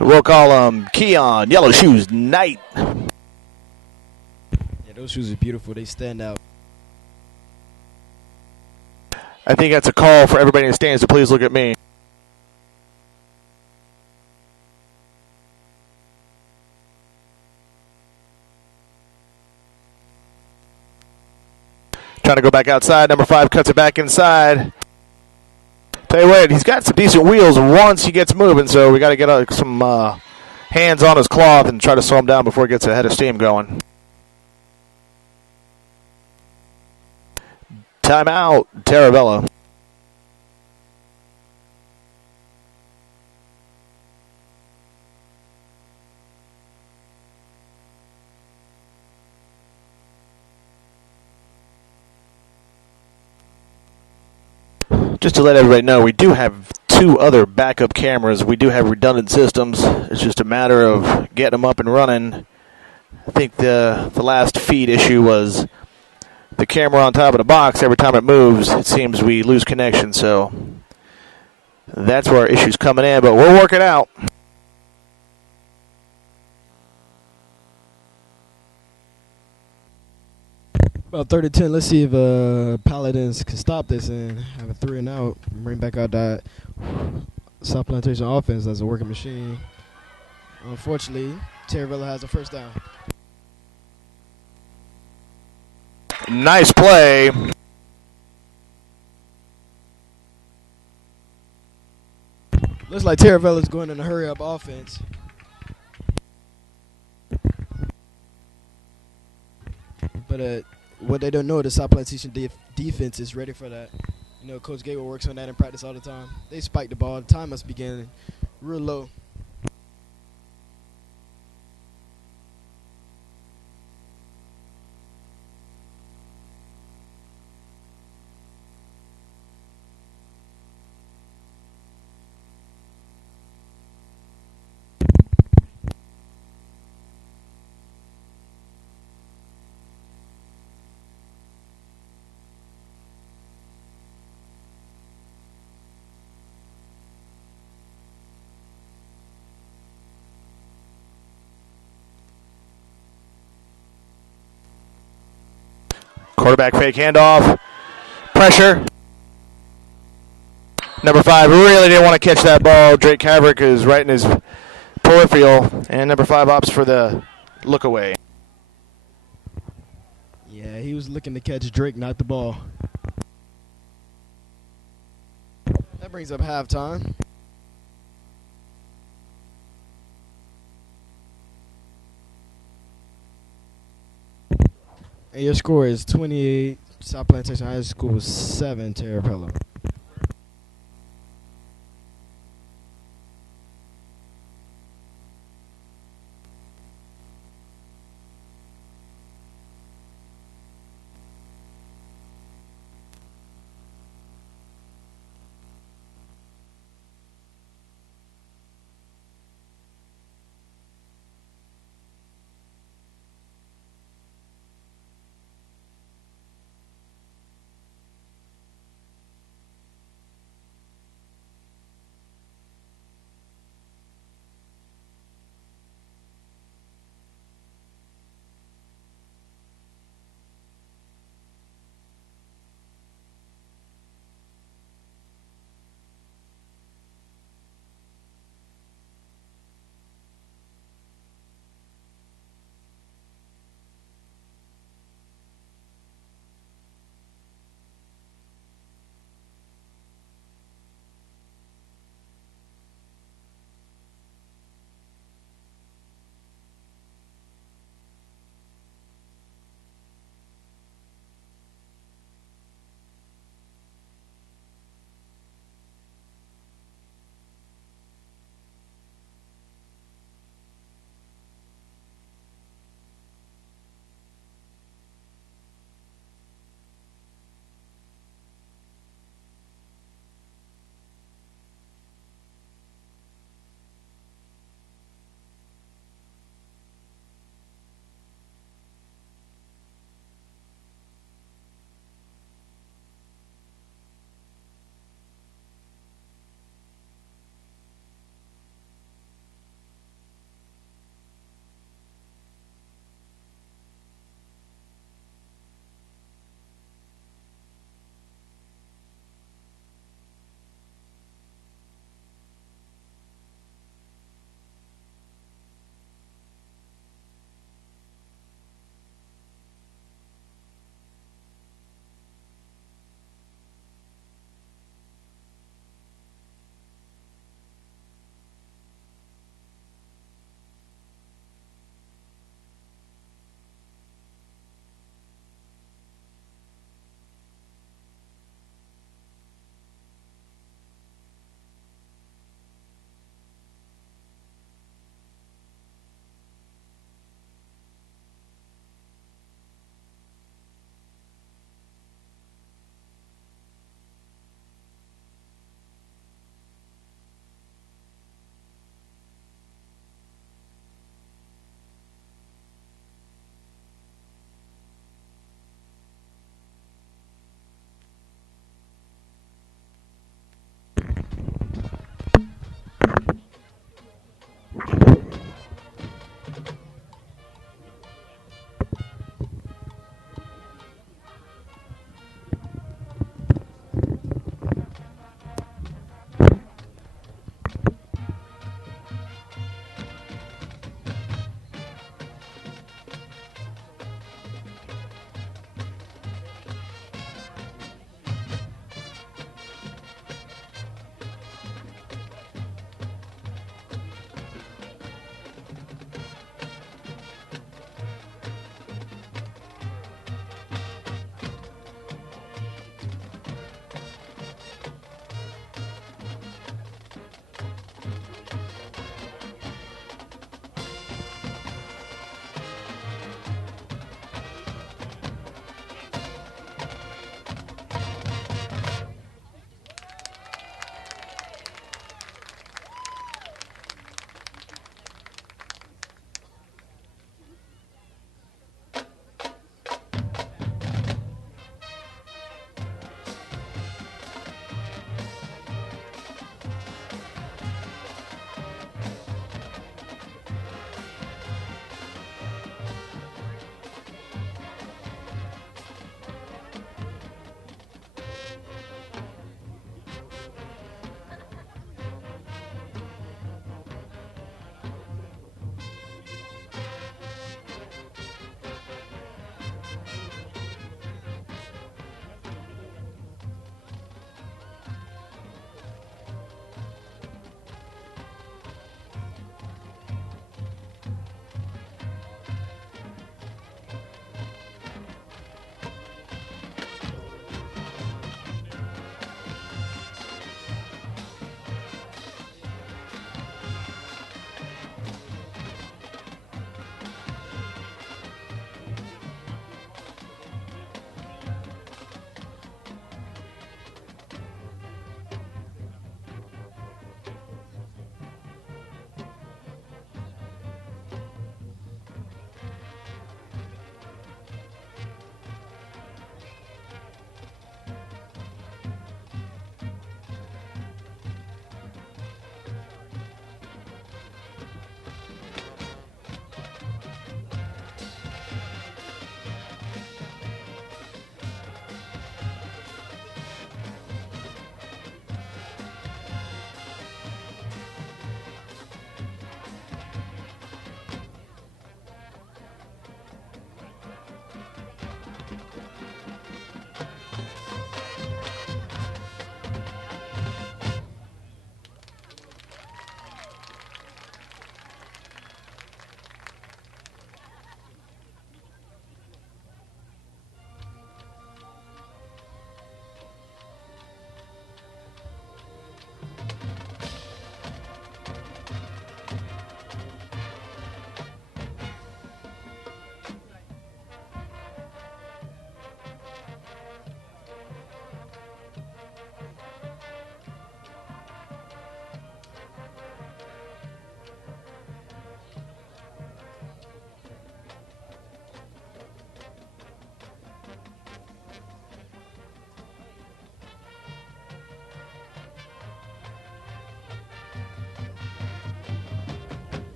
We'll call him Keon Yellow Shoes Knight. Yeah, those shoes are beautiful. They stand out. I think that's a call for everybody in the stands to please look at me. Trying to go back outside. Number 5 cuts it back inside. Tell you what, he's got some decent wheels once he gets moving, so we got to get some hands on his cloth and try to slow him down before he gets a head of steam going. Timeout, Taravella. Just to let everybody know, we do have 2 other backup cameras. We do have redundant systems. It's just a matter of getting them up and running. I think the last feed issue was the camera on top of the box. Every time it moves, it seems we lose connection. So that's where our issue's coming in, but we'll work it out. About 30-10. Let's see if Paladins can stop this and have a 3 and out. Bring back out that South Plantation offense as a working machine. Unfortunately, Taravella has a first down. Nice play. Looks like Taravella's going in a hurry-up offense. But what they don't know, the South Plantation defense is ready for that. You know, Coach Gateway works on that in practice all the time. They spike the ball. The time must be getting real low. Quarterback fake handoff. Pressure. Number 5 really didn't want to catch that ball. Drake Havrick is right in his peripheral. And number 5 opts for the look away. Yeah, he was looking to catch Drake, not the ball. That brings up halftime. And your score is 28, South Plantation High School 7, Taravella.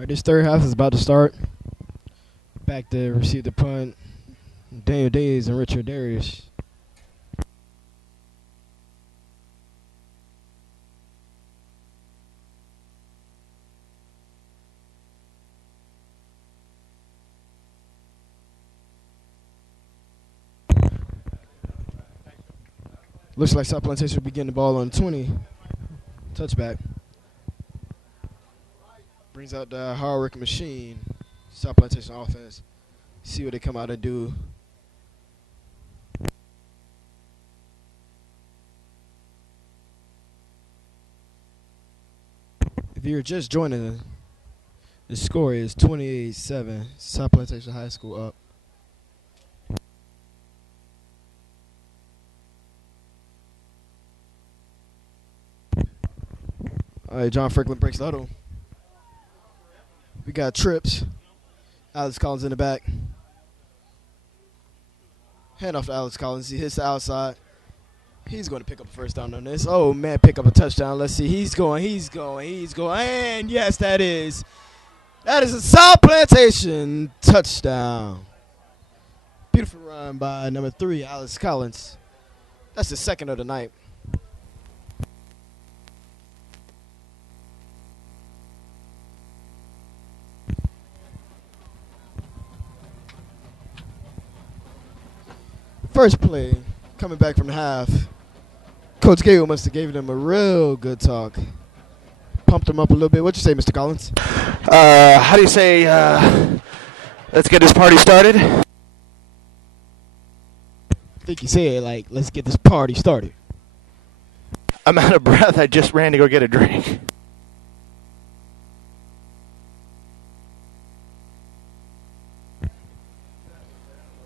right, this third half is about to start. Back to receive the punt. Daniel Days and Richard Darius. Looks like South Plantation will be getting the ball on 20. Touchback. Brings out the hard working machine. South Plantation offense. See what they come out and do. If you're just joining, the score is 28-7. South Plantation High School up. All right, John Franklin breaks the huddle. We got trips. Alex Collins in the back. Hand off to Alex Collins. He hits the outside. He's going to pick up a first down on this. Oh, man, pick up a touchdown. Let's see. He's going. And, yes, that is a South Plantation touchdown. Beautiful run by number 3, Alex Collins. That's the second of the night. First play, coming back from the half. Coach Gable must have gave them a real good talk. Pumped them up a little bit. What you say, Mr. Collins? How do you say, let's get this party started? I think you said, like, let's get this party started. I'm out of breath. I just ran to go get a drink.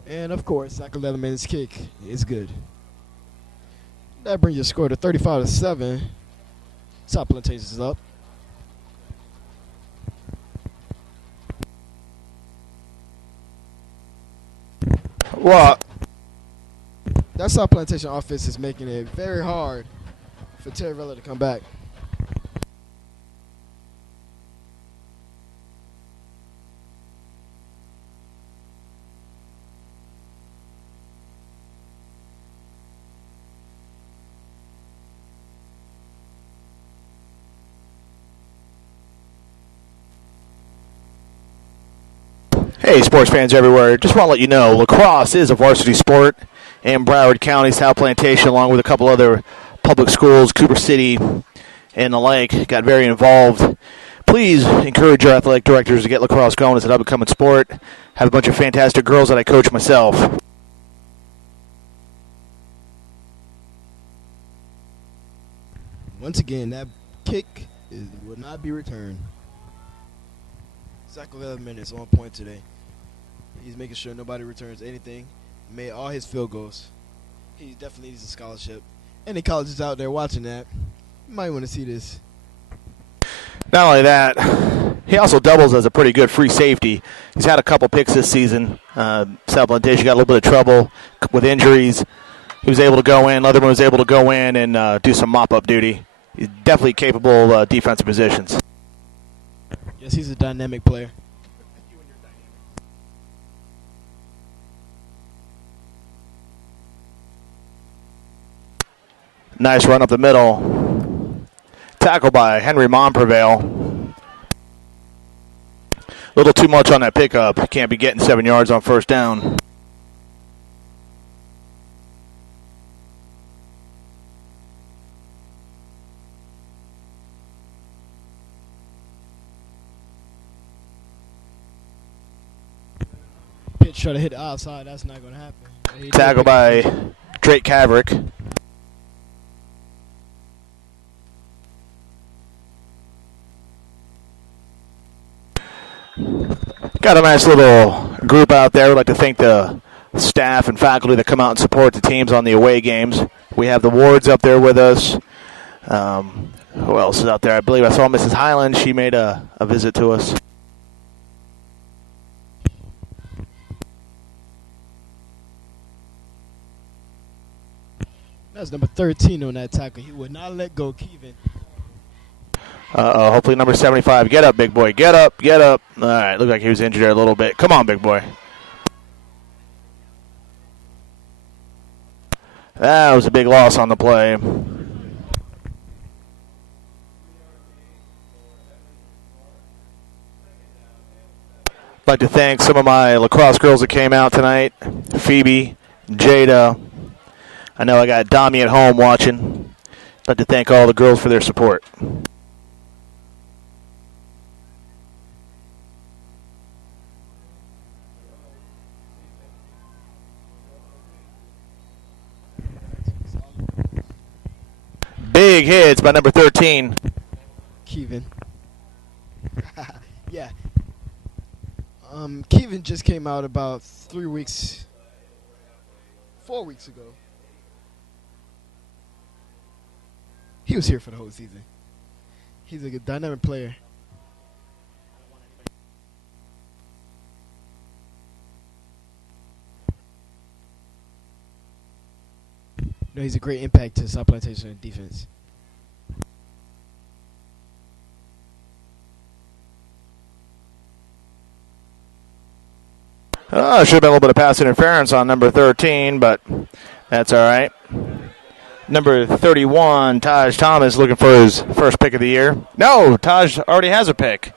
And, of course, Zach 11 minutes kick is good. That brings your score to 35-7. South Plantation is up. What? That South Plantation offense is making it very hard for Taravella to come back. Hey, sports fans everywhere. Just want to let you know, lacrosse is a varsity sport in Broward County, South Plantation, along with a couple other public schools, Cooper City, and the like, got very involved. Please encourage your athletic directors to get lacrosse going as an up-and-coming sport. Have a bunch of fantastic girls that I coach myself. Once again, that kick will not be returned. Zach 11 minutes on point today. He's making sure nobody returns anything. Made all his field goals. He definitely needs a scholarship. Any colleges out there watching that, you might want to see this. Not only that, he also doubles as a pretty good free safety. He's had a couple picks this season. South Plantation got a little bit of trouble with injuries. He was able to go in. Leatherman was able to go in and do some mop-up duty. He's definitely capable of defensive positions. Yes, he's a dynamic player. Nice run up the middle. Tackle by Henry Monprevail. A little too much on that pickup. Can't be getting 7 yards on first down. Pitch try to hit the outside. That's not going to happen. Tackle by Drake Caverick. Got a nice little group out there. We'd like to thank the staff and faculty that come out and support the teams on the away games. We have the Wards up there with us. Who else is out there? I believe I saw Mrs. Highland. She made a visit to us. That's number 13 on that tackle. He would not let go, Kevin. Uh-oh, hopefully number 75. Get up, big boy. Get up, get up. All right, looked like he was injured there a little bit. Come on, big boy. That was a big loss on the play. I'd like to thank some of my lacrosse girls that came out tonight. Phoebe, Jada. I know I got Dami at home watching. I'd like to thank all the girls for their support. Big hits by number 13. Kevin. Yeah. Kevin just came out about 4 weeks ago. He was here for the whole season. He's a good dynamic player. No, he's a great impact to South Plantation defense. Should have been a little bit of pass interference on number 13, but that's all right. Number 31, Taj Thomas, looking for his first pick of the year. No, Taj already has a pick.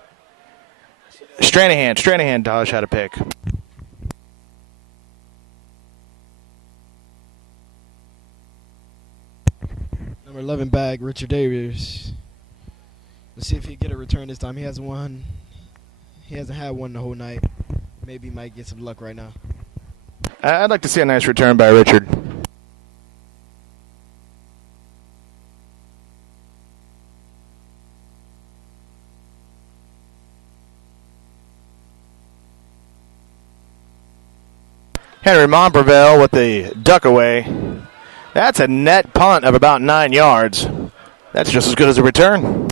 Stranahan, Taj had a pick. Number 11 bag, Richard Davis. Let's see if he can get a return this time. He hasn't won. He hasn't had one the whole night. Maybe he might get some luck right now. I'd like to see a nice return by Richard. Henry Montbreville with the duck away. That's a net punt of about 9 yards. That's just as good as a return.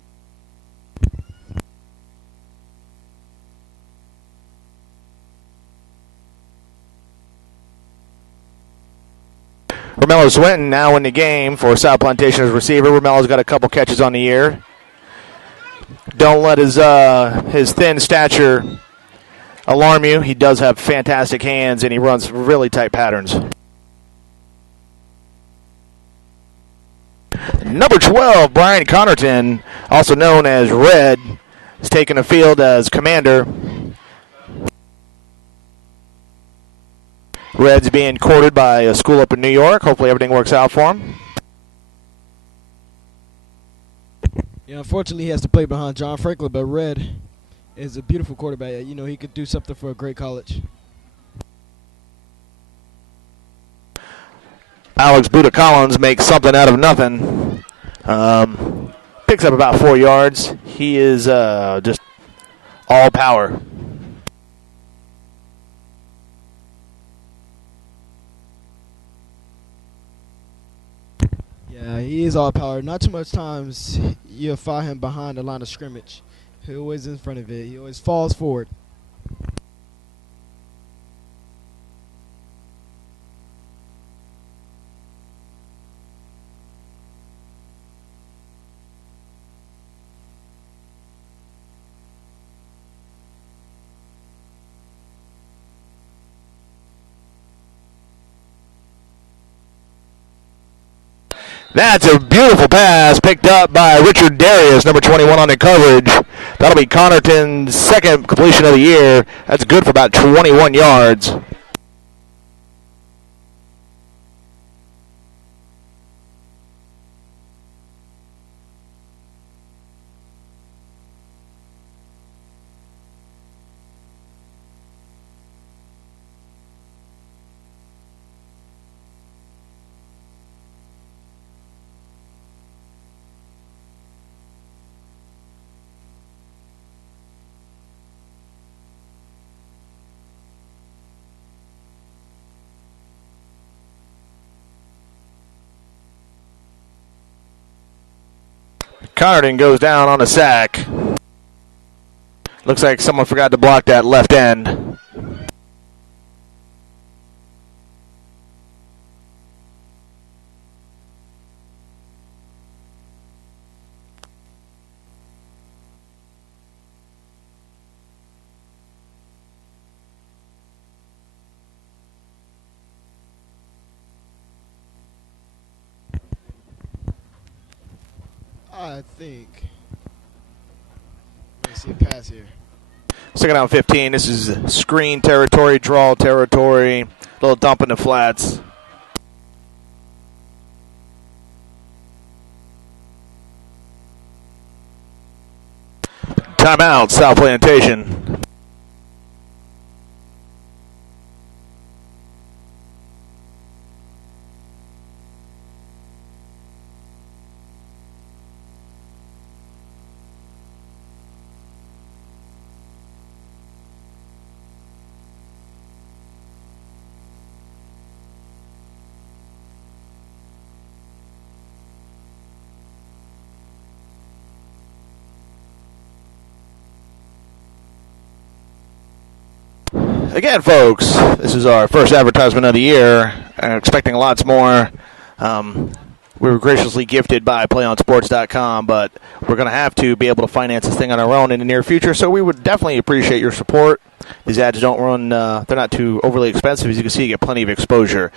Romello Swinton now in the game for South Plantation as receiver. Romello's got a couple catches on the year. Don't let his thin stature alarm you. He does have fantastic hands, and he runs really tight patterns. Number 12, Brian Connerton, also known as Red, is taking the field as commander. Red's being courted by a school up in New York. Hopefully everything works out for him. Yeah, unfortunately he has to play behind John Franklin, but Red is a beautiful quarterback. You know, he could do something for a great college. Alex Buda Collins makes something out of nothing. Picks up about 4 yards. He is just all power. Yeah, he is all power. Not too much times you'll find him behind the line of scrimmage. He always in front of it. He always falls forward. That's a beautiful pass picked up by Richard Darius, number 21 on the coverage. That'll be Connerton's second completion of the year. That's good for about 21 yards. Connerton goes down on a sack. Looks like someone forgot to block that left end. I think. Let's see a pass here. Second down 15. This is screen territory, draw territory, little dump in the flats. Timeout, South Plantation. Again, folks, this is our first advertisement of the year. Expecting lots more. We were graciously gifted by PlayOnSports.com, but we're going to have to be able to finance this thing on our own in the near future, so we would definitely appreciate your support. These ads don't run, they're not too overly expensive. As you can see, you get plenty of exposure.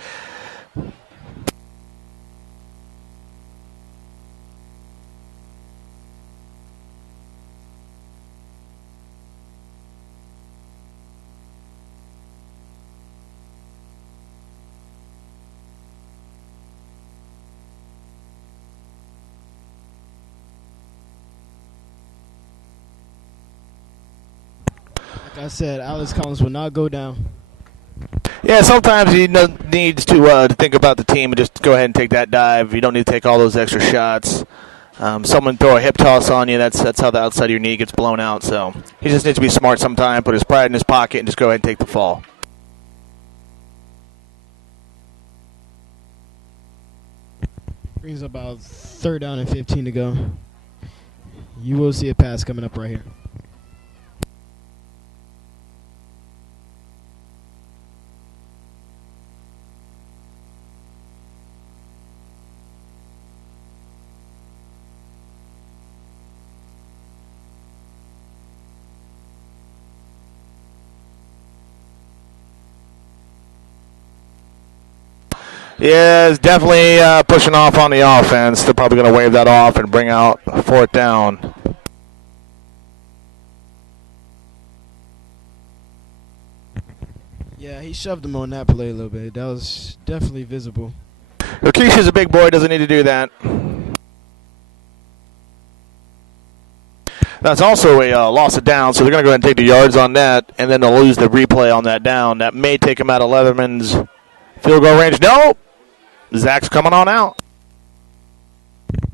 Like I said, Alex Collins will not go down. Yeah, sometimes he needs to think about the team and just go ahead and take that dive. You don't need to take all those extra shots. Someone throw a hip toss on you, that's how the outside of your knee gets blown out. So he just needs to be smart sometime, put his pride in his pocket, and just go ahead and take the fall. Brings about 3rd down and 15 to go. You will see a pass coming up right here. Yeah, it's definitely pushing off on the offense. They're probably going to wave that off and bring out 4th down. Yeah, he shoved him on that play a little bit. That was definitely visible. Rakisha's a big boy, doesn't need to do that. That's also a loss of down, so they're going to go ahead and take the yards on that, and then they'll lose the replay on that down. That may take him out of Leatherman's field goal range. No! Zach's coming on out.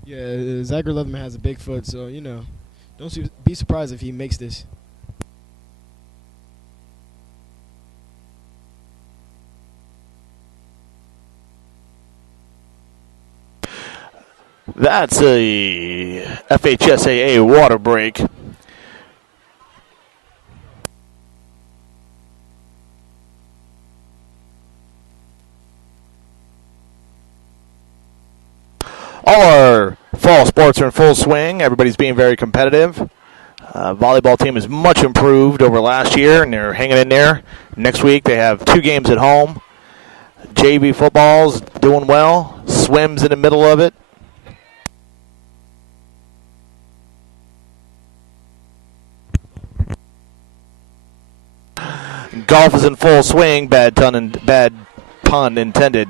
Yeah, Zachary Leatherman has a big foot, so, don't be surprised if he makes this. That's a FHSAA water break. All our fall sports are in full swing. Everybody's being very competitive. Volleyball team is much improved over last year, and they're hanging in there. Next week they have 2 games at home. JV football's doing well. Swim's in the middle of it. Golf is in full swing. Bad pun intended.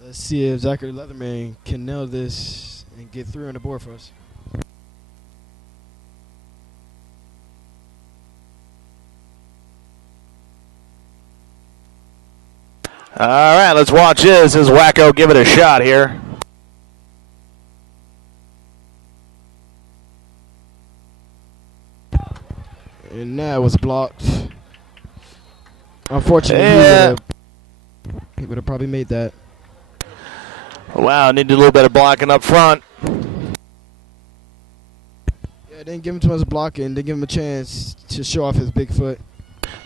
Let's see if Zachary Leatherman can nail this and get 3 on the board for us. All right, let's watch this as Wacko give it a shot here. And that was blocked. Unfortunately, Yeah. he would have probably made that. Wow, needed a little bit of blocking up front. Yeah, didn't give him too much blocking. Didn't give him a chance to show off his big foot.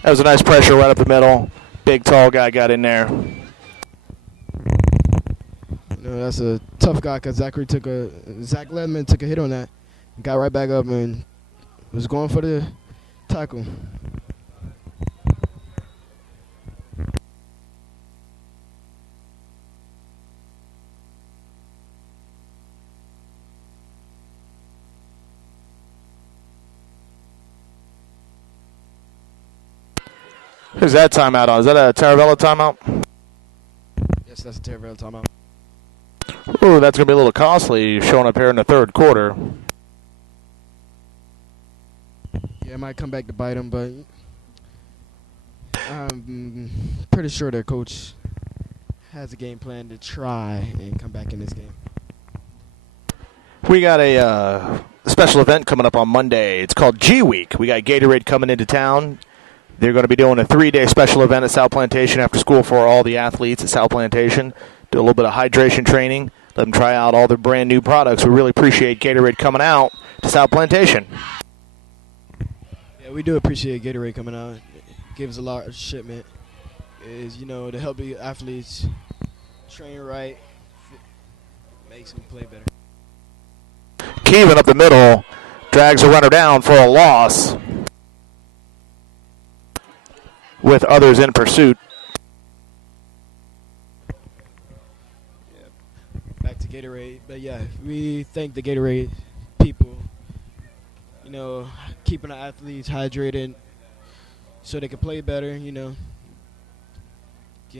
That was a nice pressure right up the middle. Big, tall guy got in there. That's a tough guy because Zach Leatherman took a hit on that. Got right back up and was going for the tackle. Who's that timeout on? Is that a Taravella timeout? Yes, that's a Taravella timeout. Ooh, that's going to be a little costly showing up here in the third quarter. Yeah, it might come back to bite him, but I'm pretty sure their coach has a game plan to try and come back in this game. We got a special event coming up on Monday. It's called G Week. We got Gatorade coming into town. They're going to be doing a 3-day special event at South Plantation after school for all the athletes at South Plantation. Do a little bit of hydration training. Let them try out all their brand new products. We really appreciate Gatorade coming out to South Plantation. Yeah, we do appreciate Gatorade coming out. It gives a lot of shipment. Is to help the athletes train right, makes them play better. Kevin up the middle drags a runner down for a loss with others in pursuit. Back to Gatorade, but yeah, we thank the Gatorade people, keeping the athletes hydrated so they can play better, getting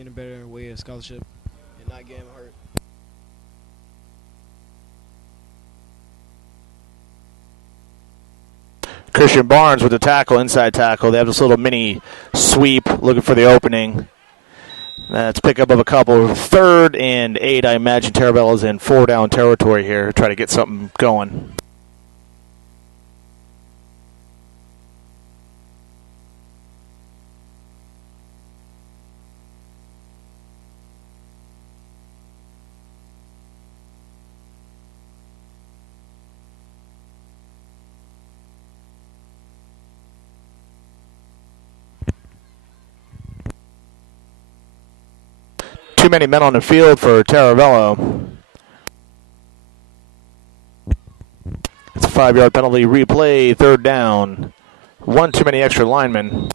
a better way of scholarship and not getting hurt. Christian Barnes with the tackle, inside tackle. They have this little mini sweep looking for the opening. That's pickup of a couple. 3rd and 8. I imagine Taravella's in 4-down territory here. Try to get something going. Too many men on the field for Taravella. It's a 5-yard penalty. Replay, 3rd down. One too many extra linemen.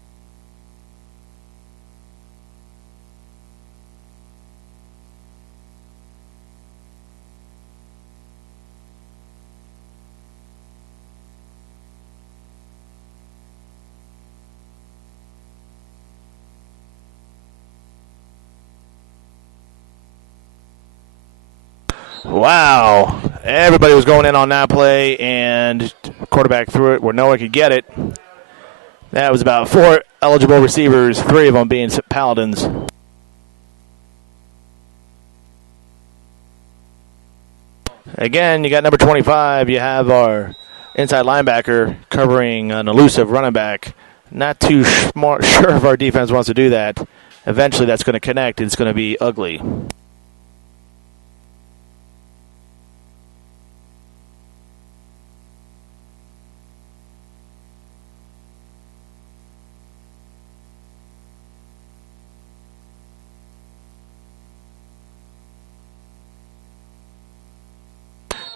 Wow. Everybody was going in on that play, and quarterback threw it where no one could get it. That was about 4 eligible receivers, 3 of them being Paladins. Again, you got number 25. You have our inside linebacker covering an elusive running back. Not too sure if our defense wants to do that. Eventually that's going to connect. It's going to be ugly.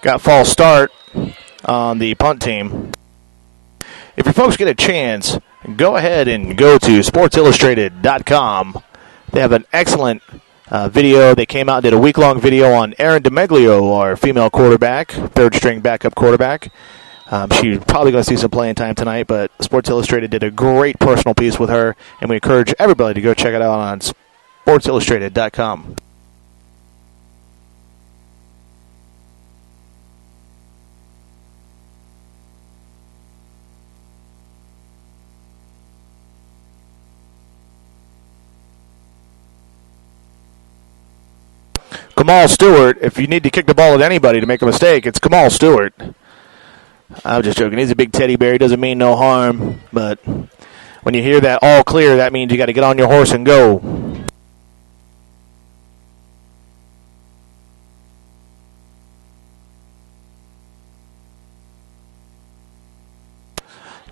Got false start on the punt team. If you folks get a chance, go ahead and go to sportsillustrated.com. They have an excellent video. They came out and did a week-long video on Erin DeMeglio, our female quarterback, 3rd-string backup quarterback. She's probably going to see some playing time tonight, but Sports Illustrated did a great personal piece with her, and we encourage everybody to go check it out on sportsillustrated.com. Kamal Stewart, if you need to kick the ball at anybody to make a mistake, it's Kamal Stewart. I'm just joking. He's a big teddy bear. He doesn't mean no harm. But when you hear that all clear, that means you got to get on your horse and go.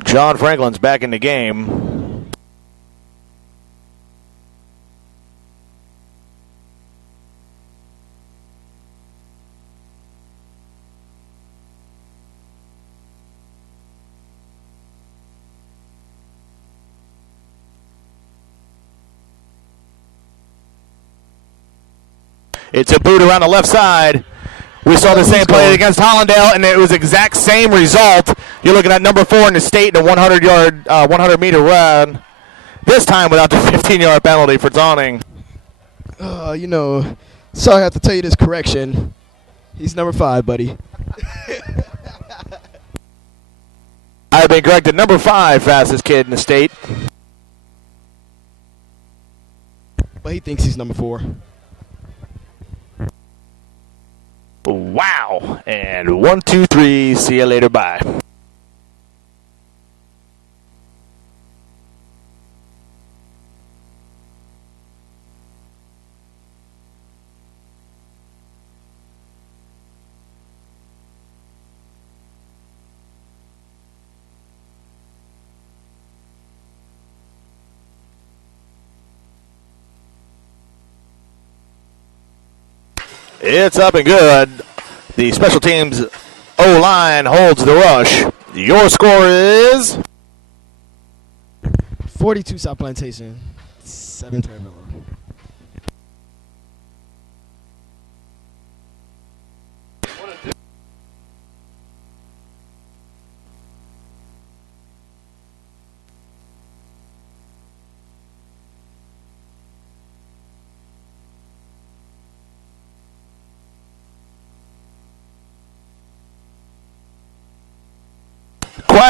John Franklin's back in the game. It's a boot around the left side. We saw the same play against Hollandale, and it was the exact same result. You're looking at number 4 in the state in a 100-meter run. This time without the 15-yard penalty for taunting. Sorry I have to tell you this correction. He's number 5, buddy. I've been corrected. Number 5 fastest kid in the state. But he thinks he's number 4. Wow. And 1, 2, 3. See you later. Bye. It's up and good. The special teams O-line holds the rush. Your score is 42 South Plantation, 7 Taravella.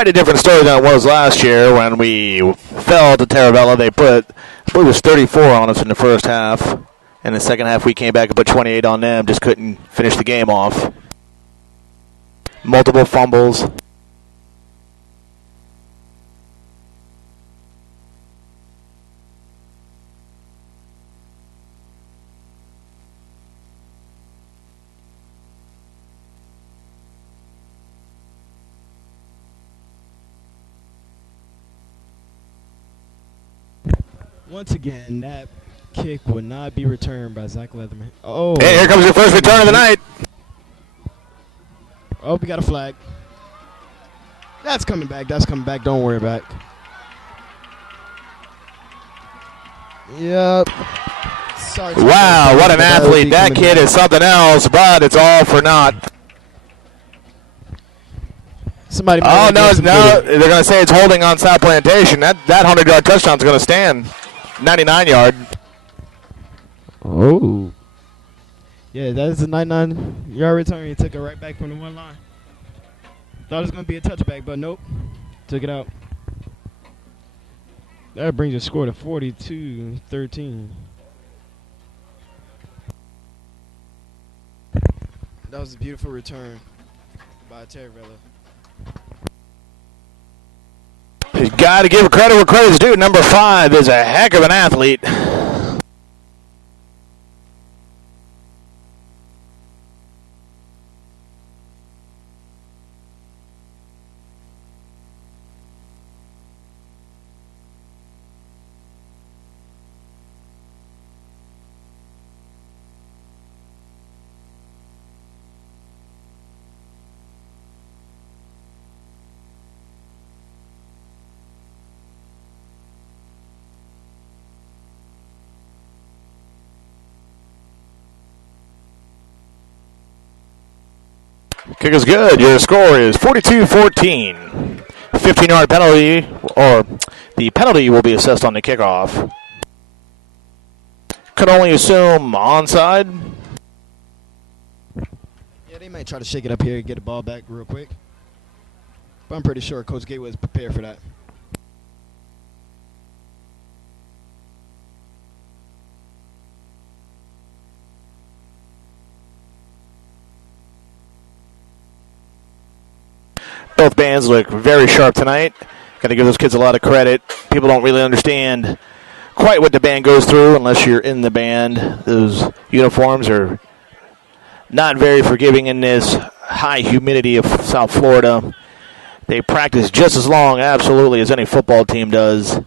quite a different story than it was last year when we fell to Taravella. They put, I believe it was 34 on us in the first half. In the second half, we came back and put 28 on them. Just couldn't finish the game off. Multiple fumbles. Once again, that kick will not be returned by Zach Leatherman. Oh. Hey, here comes your first return of the night. Oh, we got a flag. That's coming back. That's coming back. Don't worry about it. Yep. Sorry. Wow, what an athlete. That kid is something else, but it's all for naught. Somebody. Oh, no, they're going to say it's holding on South Plantation. That 100-yard touchdown is going to stand. 99-yard. Oh. Yeah, that is a 99-yard return. He took it right back from the one line. Thought it was going to be a touchback, but nope. Took it out. That brings the score to 42-13. That was a beautiful return by Taravella. He's got to give credit where credit's due. Number 5 is a heck of an athlete. Kick is good. Your score is 42-14. 15-yard penalty, or the penalty will be assessed on the kickoff. Could only assume onside. Yeah, they might try to shake it up here and get the ball back real quick. But I'm pretty sure Coach Gateway is prepared for that. Both bands look very sharp tonight. Got to give those kids a lot of credit. People don't really understand quite what the band goes through unless you're in the band. Those uniforms are not very forgiving in this high humidity of South Florida. They practice just as long, absolutely, as any football team does.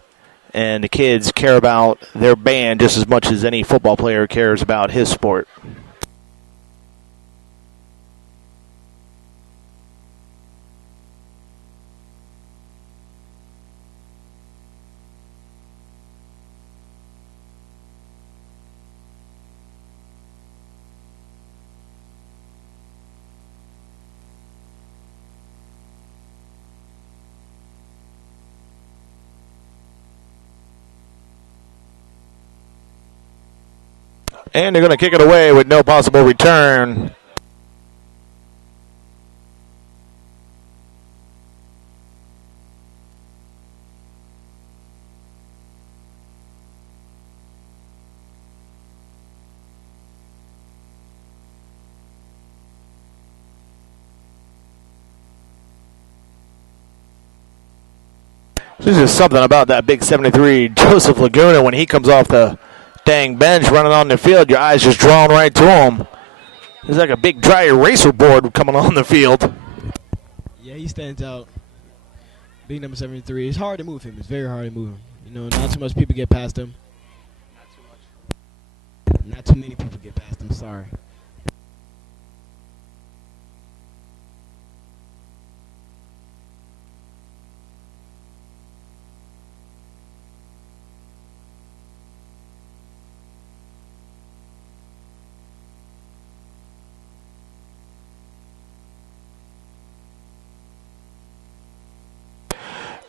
And the kids care about their band just as much as any football player cares about his sport. And they're going to kick it away with no possible return. There's just something about that big 73 Joseph Laguna when he comes off the dang bench running on the field. Your eyes just drawn right to him. He's like a big dry eraser board coming on the field. Yeah, he stands out. Big number 73. It's hard to move him. It's very hard to move him. You know, not too much people get past him. Not too many people get past him. Sorry.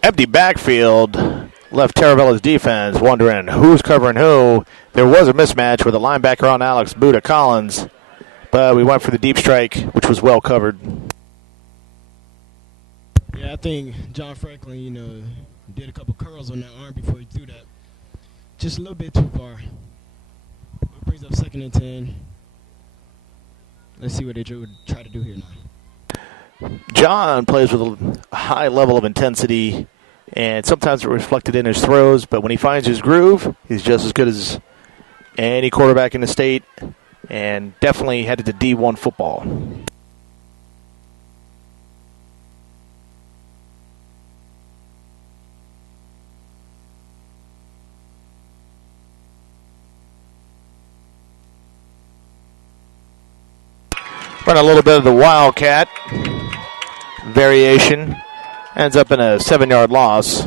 Empty backfield left Taravella's defense wondering who's covering who. There was a mismatch with a linebacker on Alex Buddha Collins, but we went for the deep strike, which was well covered. Yeah, I think John Franklin, you know, did a couple curls on that arm before he threw that. Just a little bit too far. It brings up 2nd and 10. Let's see what they try to do here now. John plays with a high level of intensity, and sometimes it reflected in his throws, but when he finds his groove, he's just as good as any quarterback in the state, and definitely headed to D1 football. Run a little bit of the Wildcat variation. Ends up in a 7-yard loss.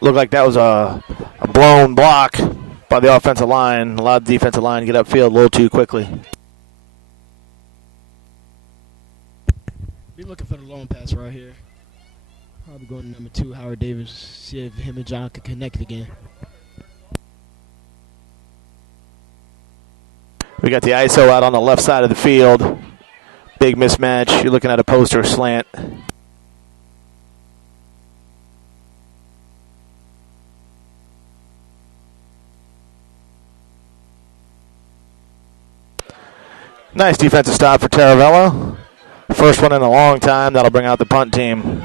Looked like that was a blown block by the offensive line. Allowed the defensive line to get upfield a little too quickly. Be looking for the long pass right here. Probably going to number 2, Howard Davis. See if him and John can connect again. We got the ISO out on the left side of the field. Big mismatch. You're looking at a post or a slant. Nice defensive stop for Taravella. First one in a long time. That'll bring out the punt team.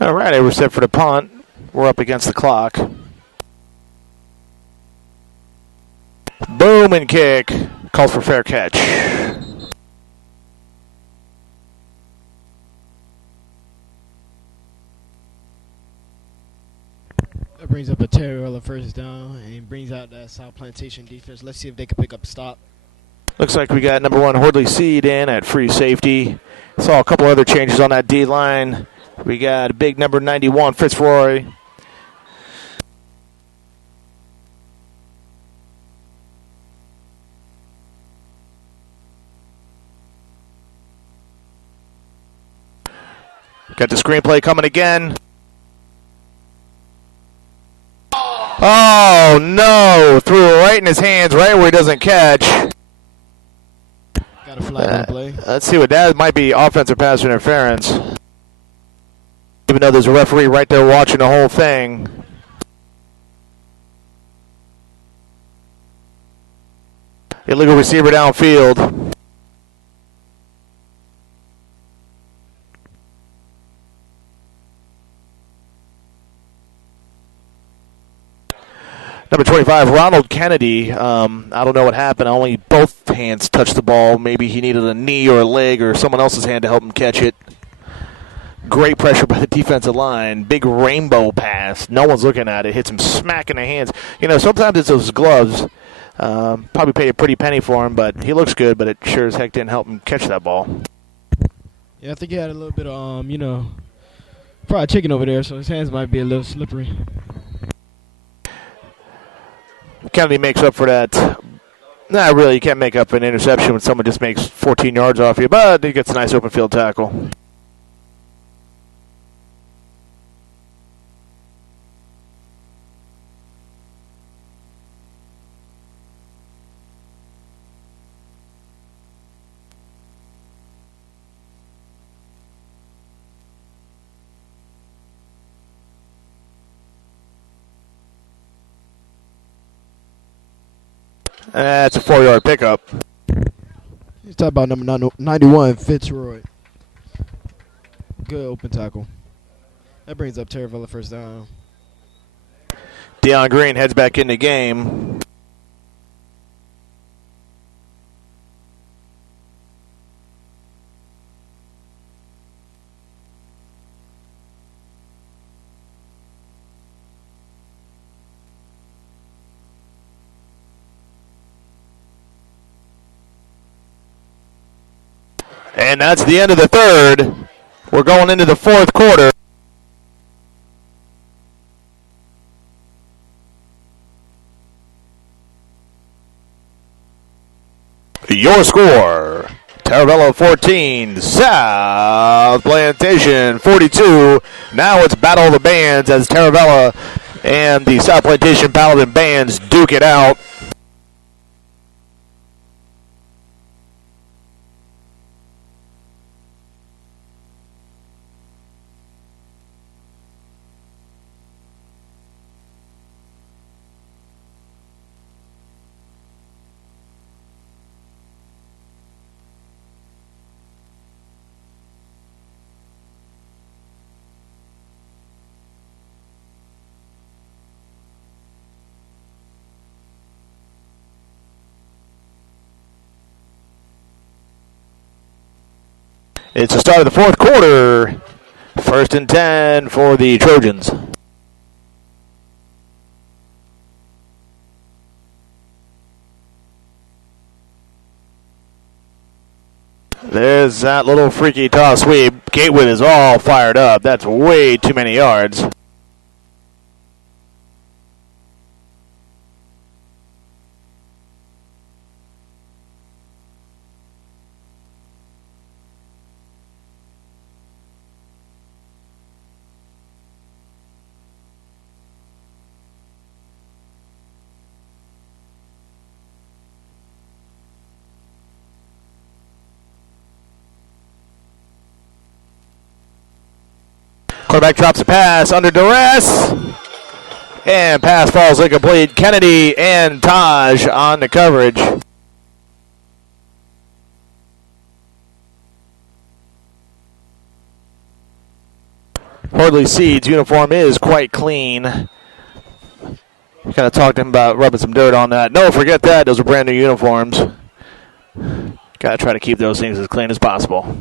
All right, we're set for the punt. We're up against the clock. Boom and kick. Calls for fair catch. That brings up a Taravella first down and brings out that South Plantation defense. Let's see if they can pick up a stop. Looks like we got number 1 Hordley Seed in at free safety. Saw a couple other changes on that D-line. We got a big number 91, Fitzroy. Got the screenplay coming again. Oh, no. Threw it right in his hands, right where he doesn't catch. Got a flag on the play. Let's see what that might be, offensive pass interference. Even though there's a referee right there watching the whole thing. Illegal receiver downfield. Number 25, Ronald Kennedy. I don't know what happened. Only both hands touched the ball. Maybe he needed a knee or a leg or someone else's hand to help him catch it. Great pressure by the defensive line. Big rainbow pass. No one's looking at it. Hits him smack in the hands. You know, sometimes it's those gloves. Probably paid a pretty penny for him, but he looks good, but it sure as heck didn't help him catch that ball. Yeah, I think he had a little bit of, fried chicken over there, so his hands might be a little slippery. Kennedy makes up for that. Not really. You can't make up an interception when someone just makes 14 yards off you, but he gets a nice open field tackle. That's a 4-yard pickup. He's talking about number 91, Fitzroy. Good open tackle. That brings up Taravella first down. Deion Green heads back in the game. And that's the end of the third. We're going into the fourth quarter. Your score, Taravella 14, South Plantation 42. Now it's Battle of the Bands as Taravella and the South Plantation Paladin Bands duke it out. It's the start of the fourth quarter. 1st and 10 for the Trojans. There's that little freaky toss sweep. Gatewood is all fired up. That's way too many yards. Quarterback drops a pass under duress. And pass falls incomplete. Kennedy and Taj on the coverage. Hordley Seeds' uniform is quite clean. Kind of talked to him about rubbing some dirt on that. No, forget that. Those are brand new uniforms. Got to try to keep those things as clean as possible.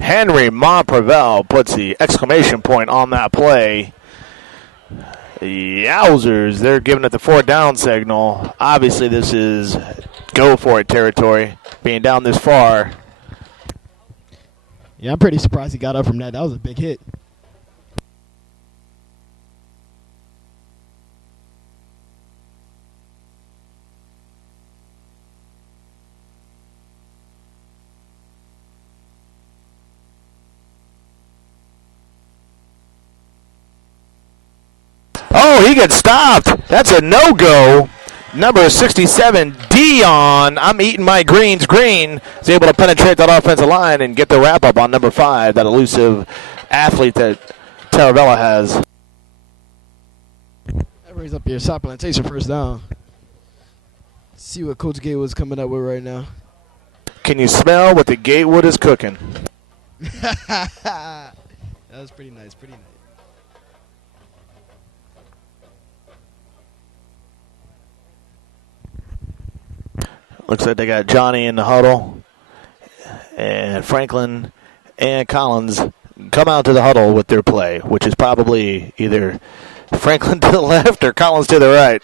Henry Montprevel puts the exclamation point on that play. Yowzers, they're giving it the 4th down signal. Obviously, this is go for it territory, being down this far. Yeah, I'm pretty surprised he got up from that. That was a big hit. Oh, he gets stopped. That's a no-go. Number 67, Dion. I'm eating my greens green. Is able to penetrate that offensive line and get the wrap-up on number 5, that elusive athlete that Taravella has. That brings up your South Plantation first down. See what Coach Gatewood's coming up with right now. Can you smell what the Gatewood is cooking? That was pretty nice. Pretty nice. Looks like they got Johnny in the huddle, and Franklin and Collins come out to the huddle with their play, which is probably either Franklin to the left or Collins to the right.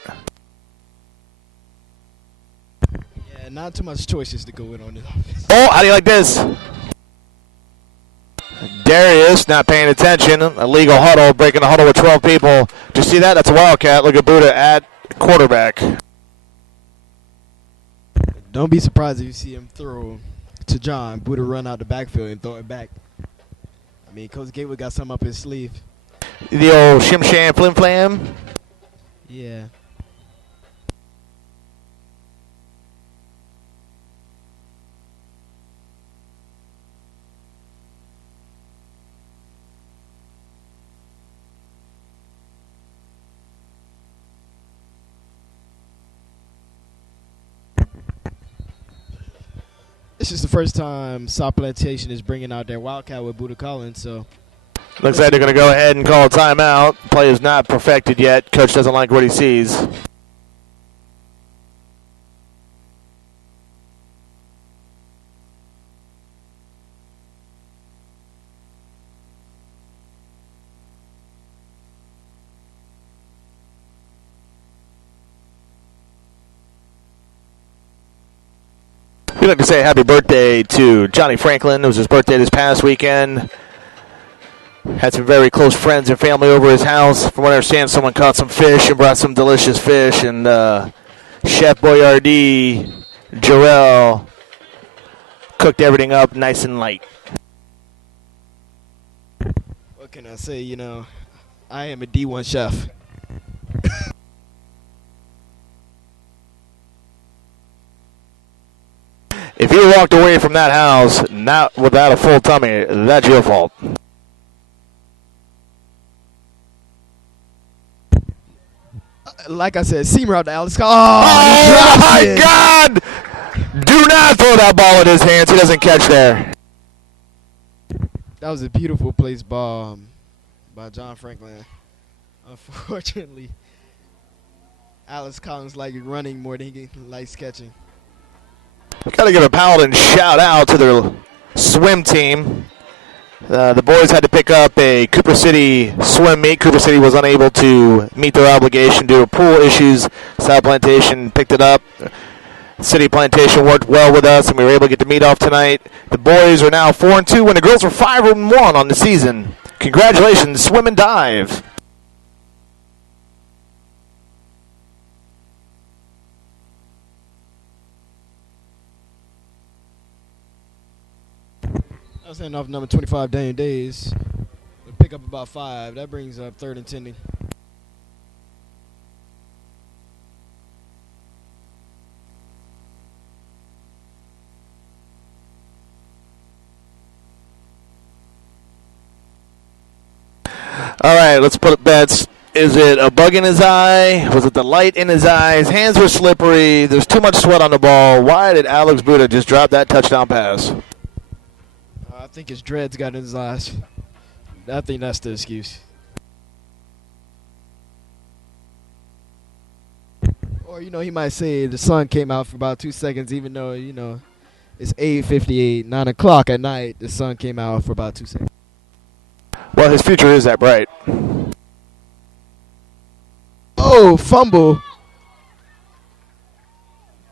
Yeah, not too much choices to go in on this offense. Oh, how do you like this? Darius not paying attention. Illegal huddle, breaking the huddle with 12 people. Did you see that? That's a Wildcat. Look at Buddha at quarterback. Don't be surprised if you see him throw to John. Buddha run out the backfield and throw it back. I mean, Coach Gatewood got something up his sleeve. The old shim sham flim flam. Yeah. This is the first time South Plantation is bringing out their Wildcat with Buddha Collins, so. Looks like they're going to go ahead and call a timeout. Play is not perfected yet. Coach doesn't like what he sees. We'd like to say happy birthday to Johnny Franklin. It was his birthday this past weekend. Had some very close friends and family over his house. From what I understand, someone caught some fish and brought some delicious fish. And Chef Boyardee, Jarrell, cooked everything up nice and light. What can I say? You know, I am a D1 chef. If you walked away from that house not without a full tummy, that's your fault. Like I said, seam route to Alex. Oh my God! Do not throw that ball in his hands. He doesn't catch there. That was a beautiful placed ball by John Franklin. Unfortunately, Alex Collins likes running more than he likes catching. Got to give a Paladin shout out to their swim team. The boys had to pick up a Cooper City swim meet. Cooper City was unable to meet their obligation due to pool issues. South Plantation picked it up. City Plantation worked well with us, and we were able to get the meet off tonight. The boys are now 4-2, when the girls are 5-1 on the season. Congratulations, swim and dive. I was handing off number 25, Daniel Days. We pick up about 5. That brings up 3rd and 10. All right, let's put bets. Is it a bug in his eye? Was it the light in his eyes? Hands were slippery. There's too much sweat on the ball. Why did Alex Buddha just drop that touchdown pass? I think his dreads got in his eyes. I think that's the excuse. Or, you know, he might say the sun came out for about 2 seconds, even though, you know, it's 8:58, 9 o'clock at night. The sun came out for about 2 seconds. Well, his future is that bright. Oh, fumble.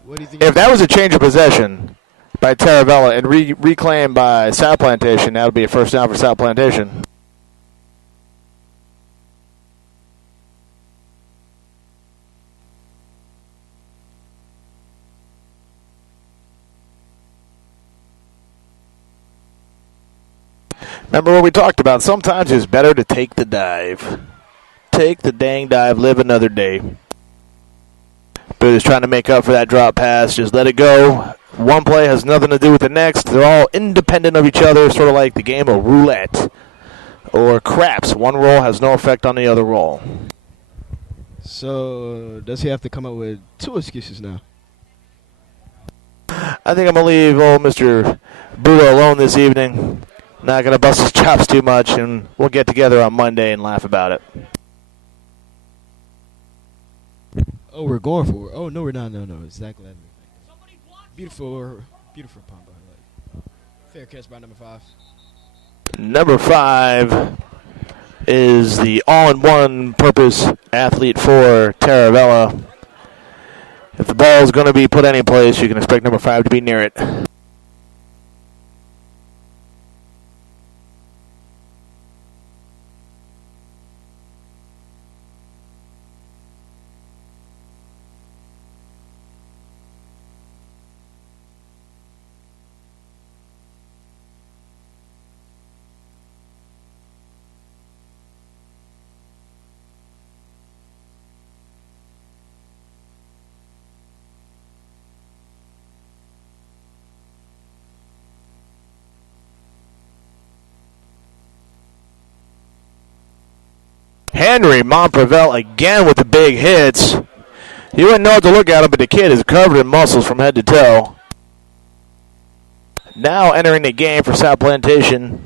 What do you think? If that was a change of possession by Taravella and reclaimed by South Plantation, that would be a first down for South Plantation. Remember what we talked about? Sometimes it's better to take the dive. Take the dang dive, live another day. Booth's trying to make up for that drop pass. Just let it go. One play has nothing to do with the next. They're all independent of each other, sort of like the game of roulette or craps. One roll has no effect on the other roll. So does he have to come up with 2 excuses now? I think I'm going to leave old Mr. Buddha alone this evening. Not going to bust his chops too much, and we'll get together on Monday and laugh about it. Oh, we're going for it. Oh, no, we're not. No, exactly. Beautiful pump. Fair catch by number 5. Number 5 is the all-in-one purpose athlete for Taravella. If the ball is going to be put any place, you can expect number 5 to be near it. Henry Montprevel again with the big hits. You wouldn't know what to look at him, but the kid is covered in muscles from head to toe. Now entering the game for South Plantation,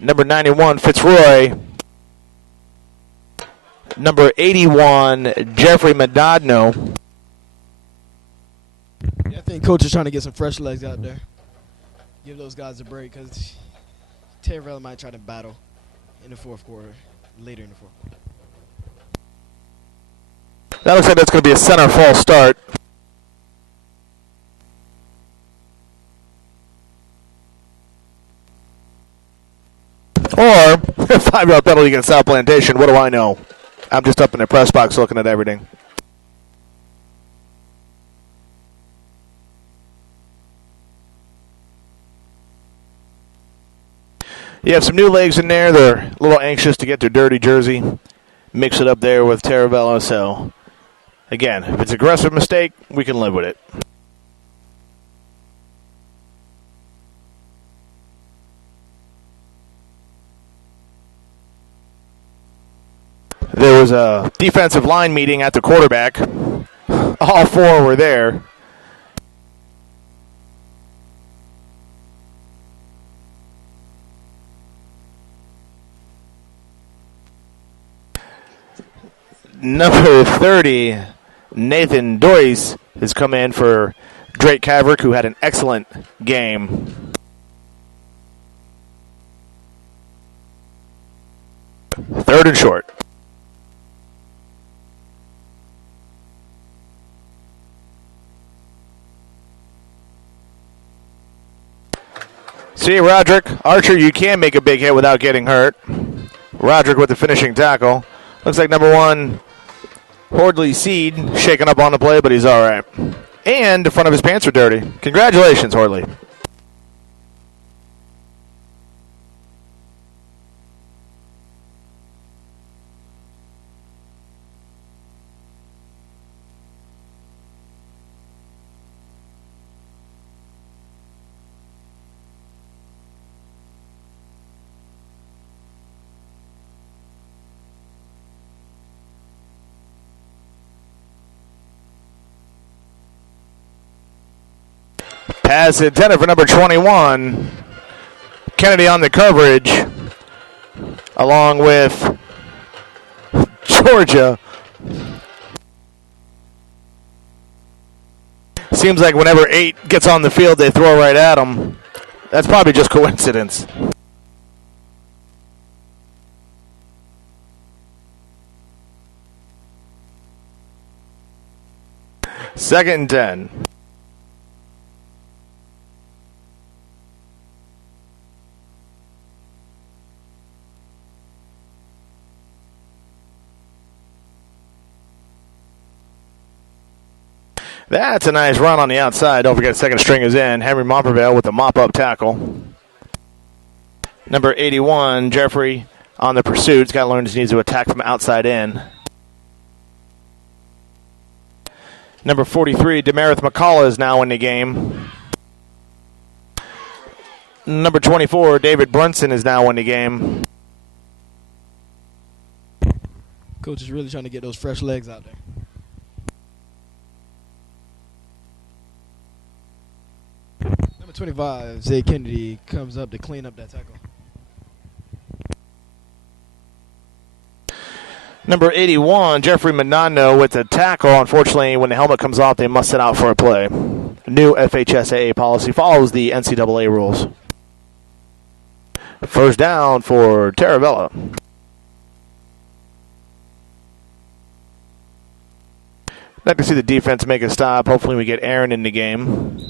number 91, Fitzroy. Number 81, Jeffrey Madadno. Yeah, I think coach is trying to get some fresh legs out there. Give those guys a break because Taravella might try to battle in the fourth quarter, later in the fourth quarter. That looks like that's going to be a center false start. Or 5-yard penalty against South Plantation. What do I know? I'm just up in the press box looking at everything. You have some new legs in there. They're a little anxious to get their dirty jersey. Mix it up there with Taravella. So, again, if it's an aggressive mistake, we can live with it. There was a defensive line meeting at the quarterback. All 4 were there. Number 30, Nathan Doyce, has come in for Drake Kaverick, who had an excellent game. Third and short. See, Roderick, Archer, you can make a big hit without getting hurt. Roderick with the finishing tackle. Looks like number 1, Hordley Seed, shaking up on the play, but he's all right. And the front of his pants are dirty. Congratulations, Hordley. Pass intended for number 21. Kennedy on the coverage, along with Georgia. Seems like whenever 8 gets on the field, they throw right at him. That's probably just coincidence. Second and 10. That's a nice run on the outside. Don't forget, second string is in. Henry Montprevel with the mop-up tackle. Number 81, Jeffrey, on the pursuit. He's got to learn his needs to attack from outside in. Number 43, Demarith McCullough is now in the game. Number 24, David Brunson is now in the game. Coach is really trying to get those fresh legs out there. 25, Zay Kennedy comes up to clean up that tackle. Number 81, Jeffrey Manano with the tackle. Unfortunately, when the helmet comes off, they must sit out for a play. New FHSAA policy follows the NCAA rules. First down for Taravella. Like to see the defense make a stop. Hopefully we get Aaron in the game.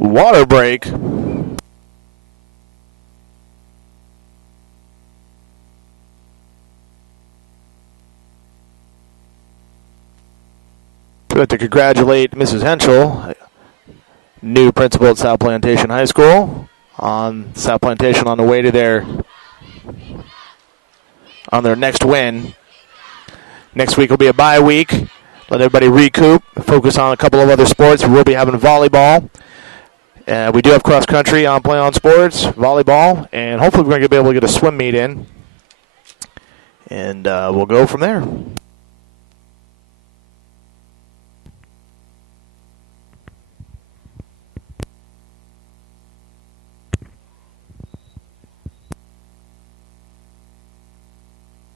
Water break. I'd like to congratulate Mrs. Henschel, new principal at South Plantation High School, on South Plantation on the way to their next win. Next week will be a bye week. Let everybody recoup, focus on a couple of other sports. We will be having volleyball. We do have cross country on Play On Sports, volleyball, and hopefully we're going to be able to get a swim meet in. And we'll go from there.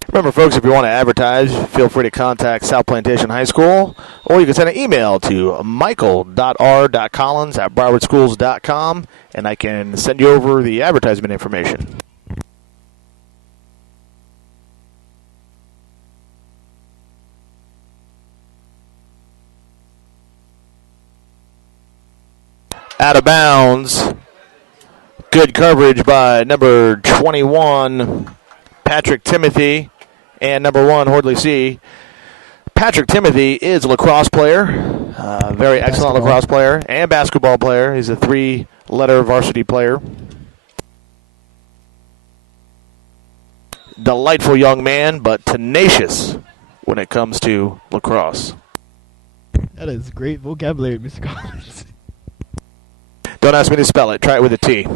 Remember, folks, if you want to advertise, feel free to contact South Plantation High School, or you can send an email to michael.r.collins@browardschools.com, and I can send you over the advertisement information. Out of bounds. Good coverage by number 21, Patrick Timothy. And number 1, Hordley C. Patrick Timothy is a lacrosse player, very excellent lacrosse player, and basketball player. He's a 3-letter varsity player. Delightful young man, but tenacious when it comes to lacrosse. That is great vocabulary, Mr. Collins. Don't ask me to spell it. Try it with a T.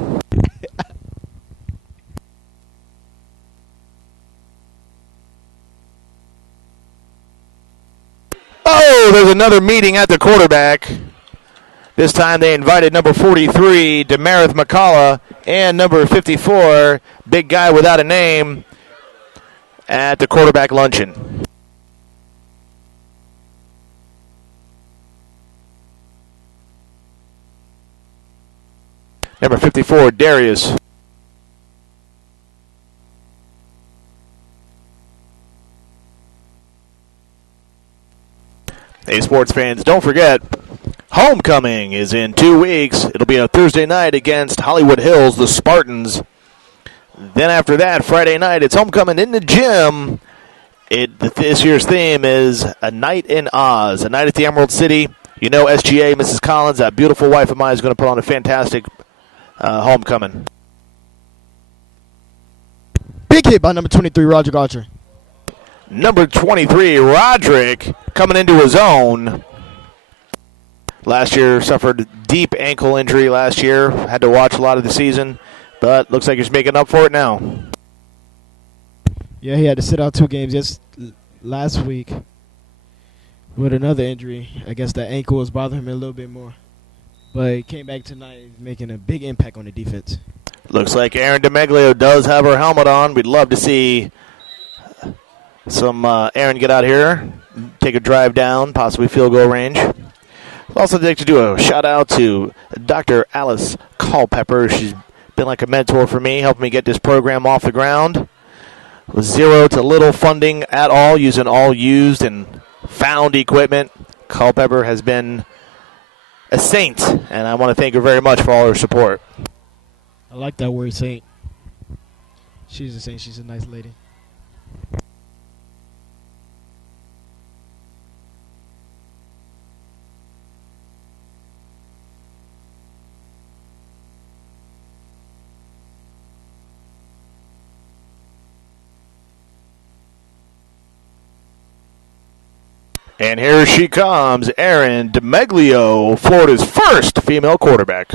Oh, there's another meeting at the quarterback. This time they invited number 43, Demarith McCullough, and number 54, big guy without a name, at the quarterback luncheon. Number 54, Darius. Hey, sports fans, don't forget, homecoming is in 2 weeks. It'll be a Thursday night against Hollywood Hills, the Spartans. Then after that, Friday night, it's homecoming in the gym. This year's theme is A Night in Oz, a night at the Emerald City. You know SGA, Mrs. Collins, that beautiful wife of mine, is going to put on a fantastic homecoming. Big hit by number 23, Roger Archer. Number 23, Roderick, coming into his own. Last year, suffered deep ankle injury last year. Had to watch a lot of the season, but looks like he's making up for it now. Yeah, he had to sit out 2 games last week with another injury. I guess the ankle was bothering him a little bit more. But he came back tonight, making a big impact on the defense. Looks like Aaron DeMeglio does have her helmet on. We'd love to see some Aaron get out here, take a drive down, possibly field goal range. I'd also like to do a shout-out to Dr. Alice Culpepper. She's been like a mentor for me, helping me get this program off the ground. With zero to little funding at all, using all used and found equipment. Culpepper has been a saint, and I want to thank her very much for all her support. I like that word, saint. She's a saint. She's a nice lady. And here she comes, Erin DeMeglio, Florida's first female quarterback.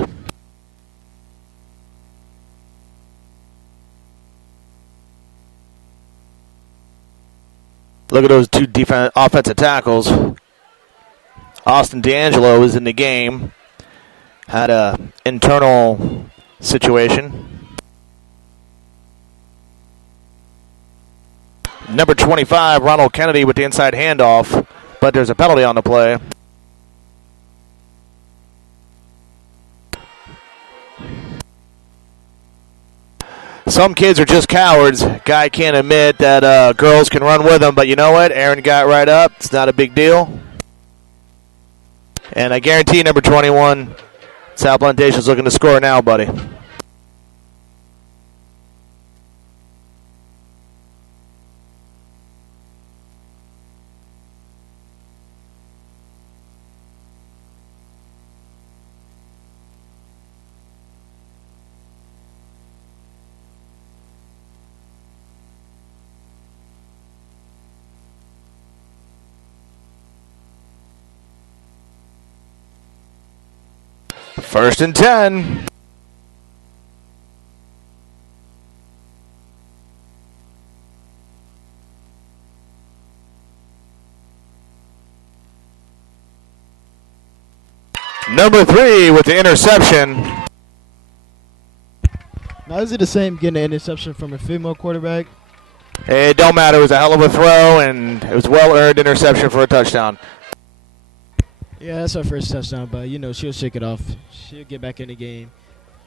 Look at those two offensive tackles. Austin D'Angelo is in the game. Had a internal situation. Number 25, Ronald Kennedy with the inside handoff, but there's a penalty on the play. Some kids are just cowards. Guy can't admit that girls can run with him, but you know what? Aaron got right up. It's not a big deal. And I guarantee number 21, South Plantation's looking to score now, buddy. First and 10. Number 3 with the interception. Now, is it the same getting an interception from a female quarterback? It don't matter. It was a hell of a throw, and it was well-earned interception for a touchdown. Yeah, that's her first touchdown, but, you know, she'll shake it off. She'll get back in the game.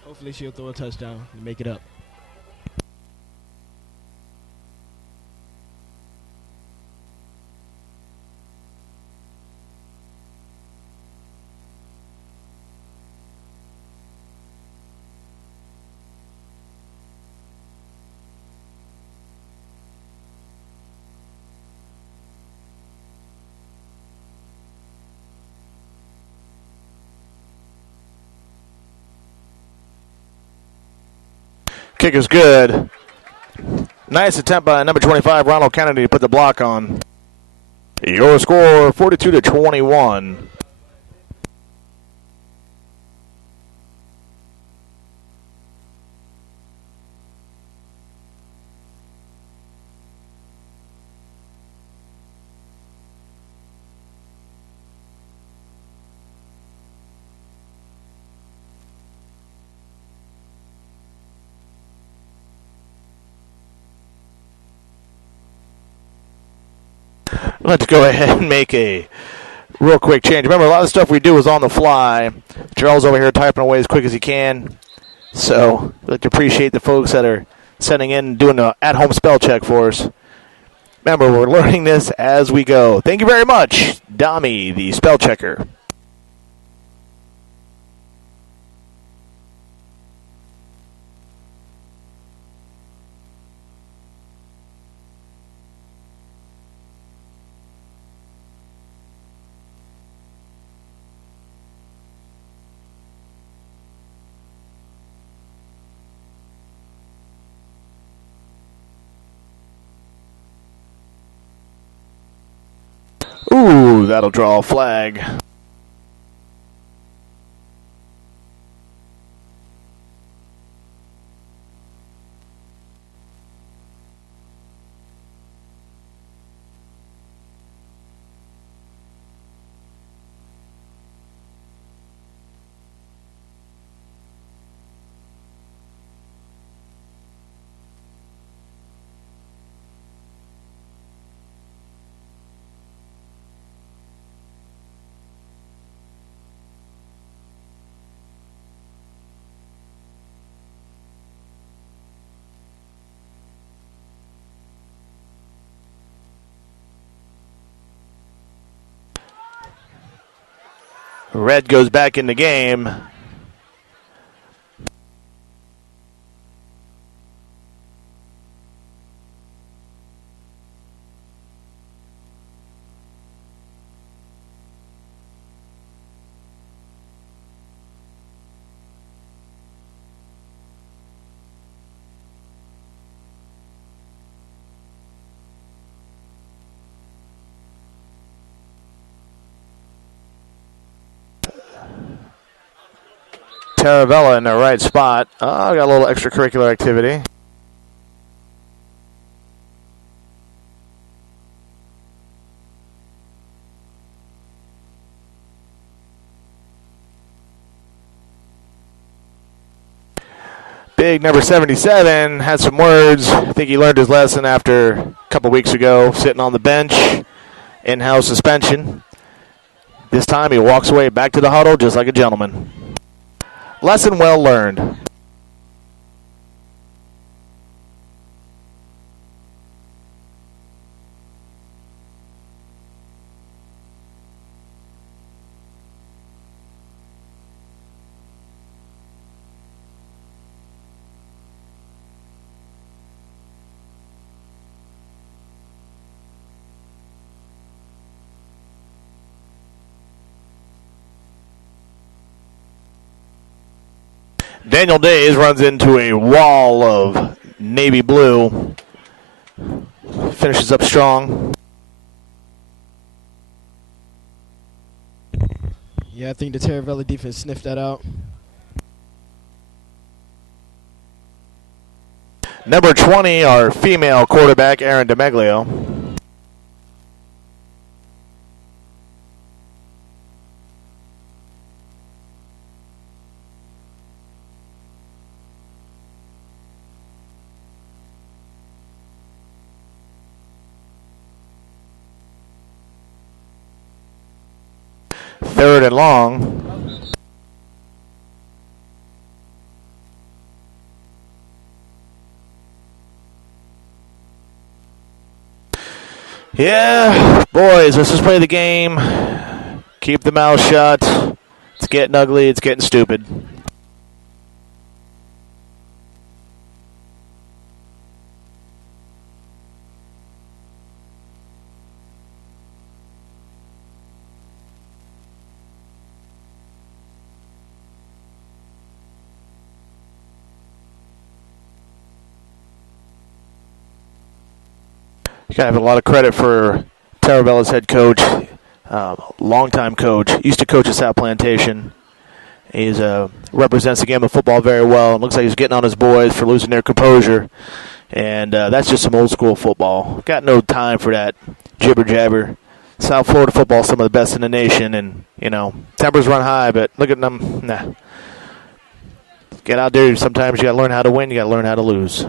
Hopefully she'll throw a touchdown and make it up. Kick is good. Nice attempt by number 25, Ronald Kennedy, to put the block on. Your score, 42-21. Let's go ahead and make a real quick change. Remember, a lot of stuff we do is on the fly. Charles over here typing away as quick as he can. So I'd like to appreciate the folks that are sending in and doing an at-home spell check for us. Remember, we're learning this as we go. Thank you very much, Dami, the spell checker. Ooh, that'll draw a flag. Red goes back in the game. Taravella in the right spot. Got a little extracurricular activity. Big number 77 had some words. I think he learned his lesson after a couple weeks ago, sitting on the bench, in-house suspension. This time he walks away back to the huddle just like a gentleman. Lesson well learned. Daniel Days runs into a wall of navy blue. Finishes up strong. Yeah, I think the Taravella defense sniffed that out. Number 20, our female quarterback, Aaron DeMeglio. Third and long. Yeah, boys, let's just play the game. Keep the mouth shut. It's getting ugly. It's getting stupid. You gotta have a lot of credit for Taravella's head coach, longtime coach. Used to coach at South Plantation. He's represents the game of football very well. It looks like he's getting on his boys for losing their composure, and that's just some old school football. Got no time for that jibber jabber. South Florida football is some of the best in the nation, and tempers run high. But look at them. Nah. Get out there. Sometimes you gotta learn how to win. You gotta learn how to lose.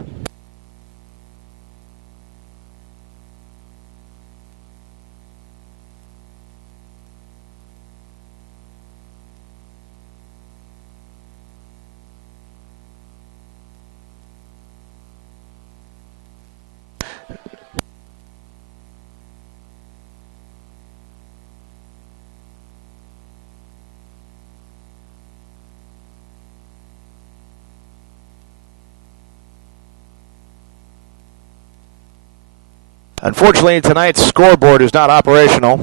Unfortunately, tonight's scoreboard is not operational.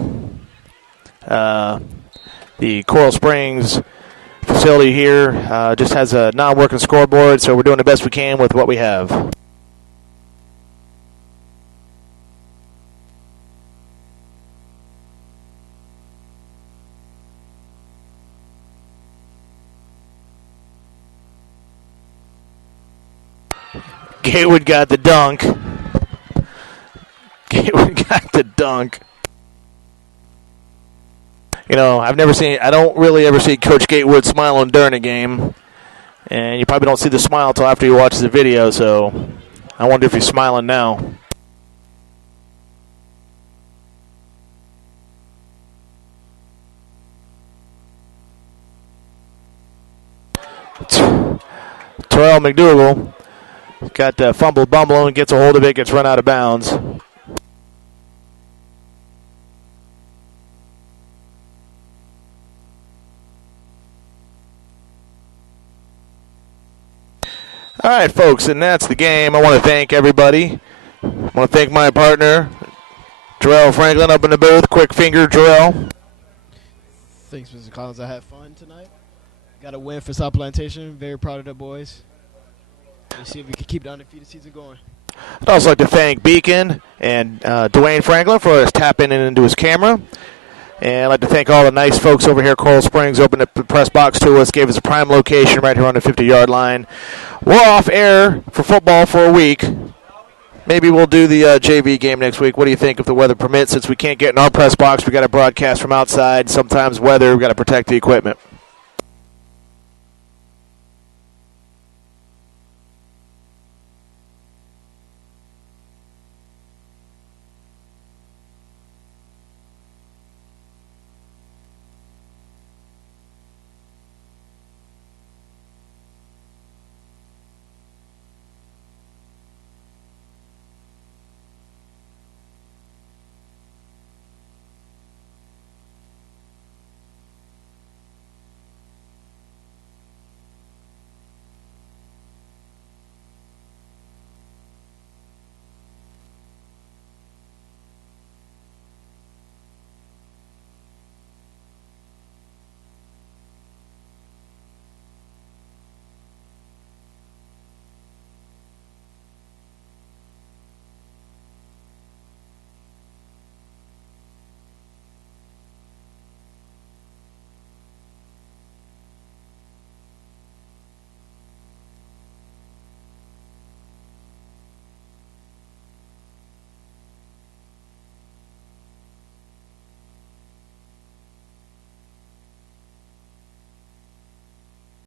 The Coral Springs facility here just has a non-working scoreboard, so we're doing the best we can with what we have. Gatewood got the dunk. Gatewood got the dunk. I don't really ever see Coach Gatewood smiling during a game. And you probably don't see the smile until after you watch the video, so I wonder if he's smiling now. Terrell McDougal got the fumble bumble and gets a hold of it, gets run out of bounds. All right, folks, and that's the game. I want to thank everybody. I want to thank my partner, Jarrell Franklin, up in the booth. Quick finger, Jarrell. Thanks, Mr. Collins. I had fun tonight. Got a win for South Plantation. Very proud of the boys. Let's see if we can keep the undefeated season going. I'd also like to thank Beacon and Dwayne Franklin for us tapping into his camera. And I'd like to thank all the nice folks over here at Coral Springs, opened up the press box to us, gave us a prime location right here on the 50-yard line. We're off air for football for a week. Maybe we'll do the JV game next week. What do you think if the weather permits? Since we can't get in our press box, we got to broadcast from outside. Sometimes weather, we've got to protect the equipment.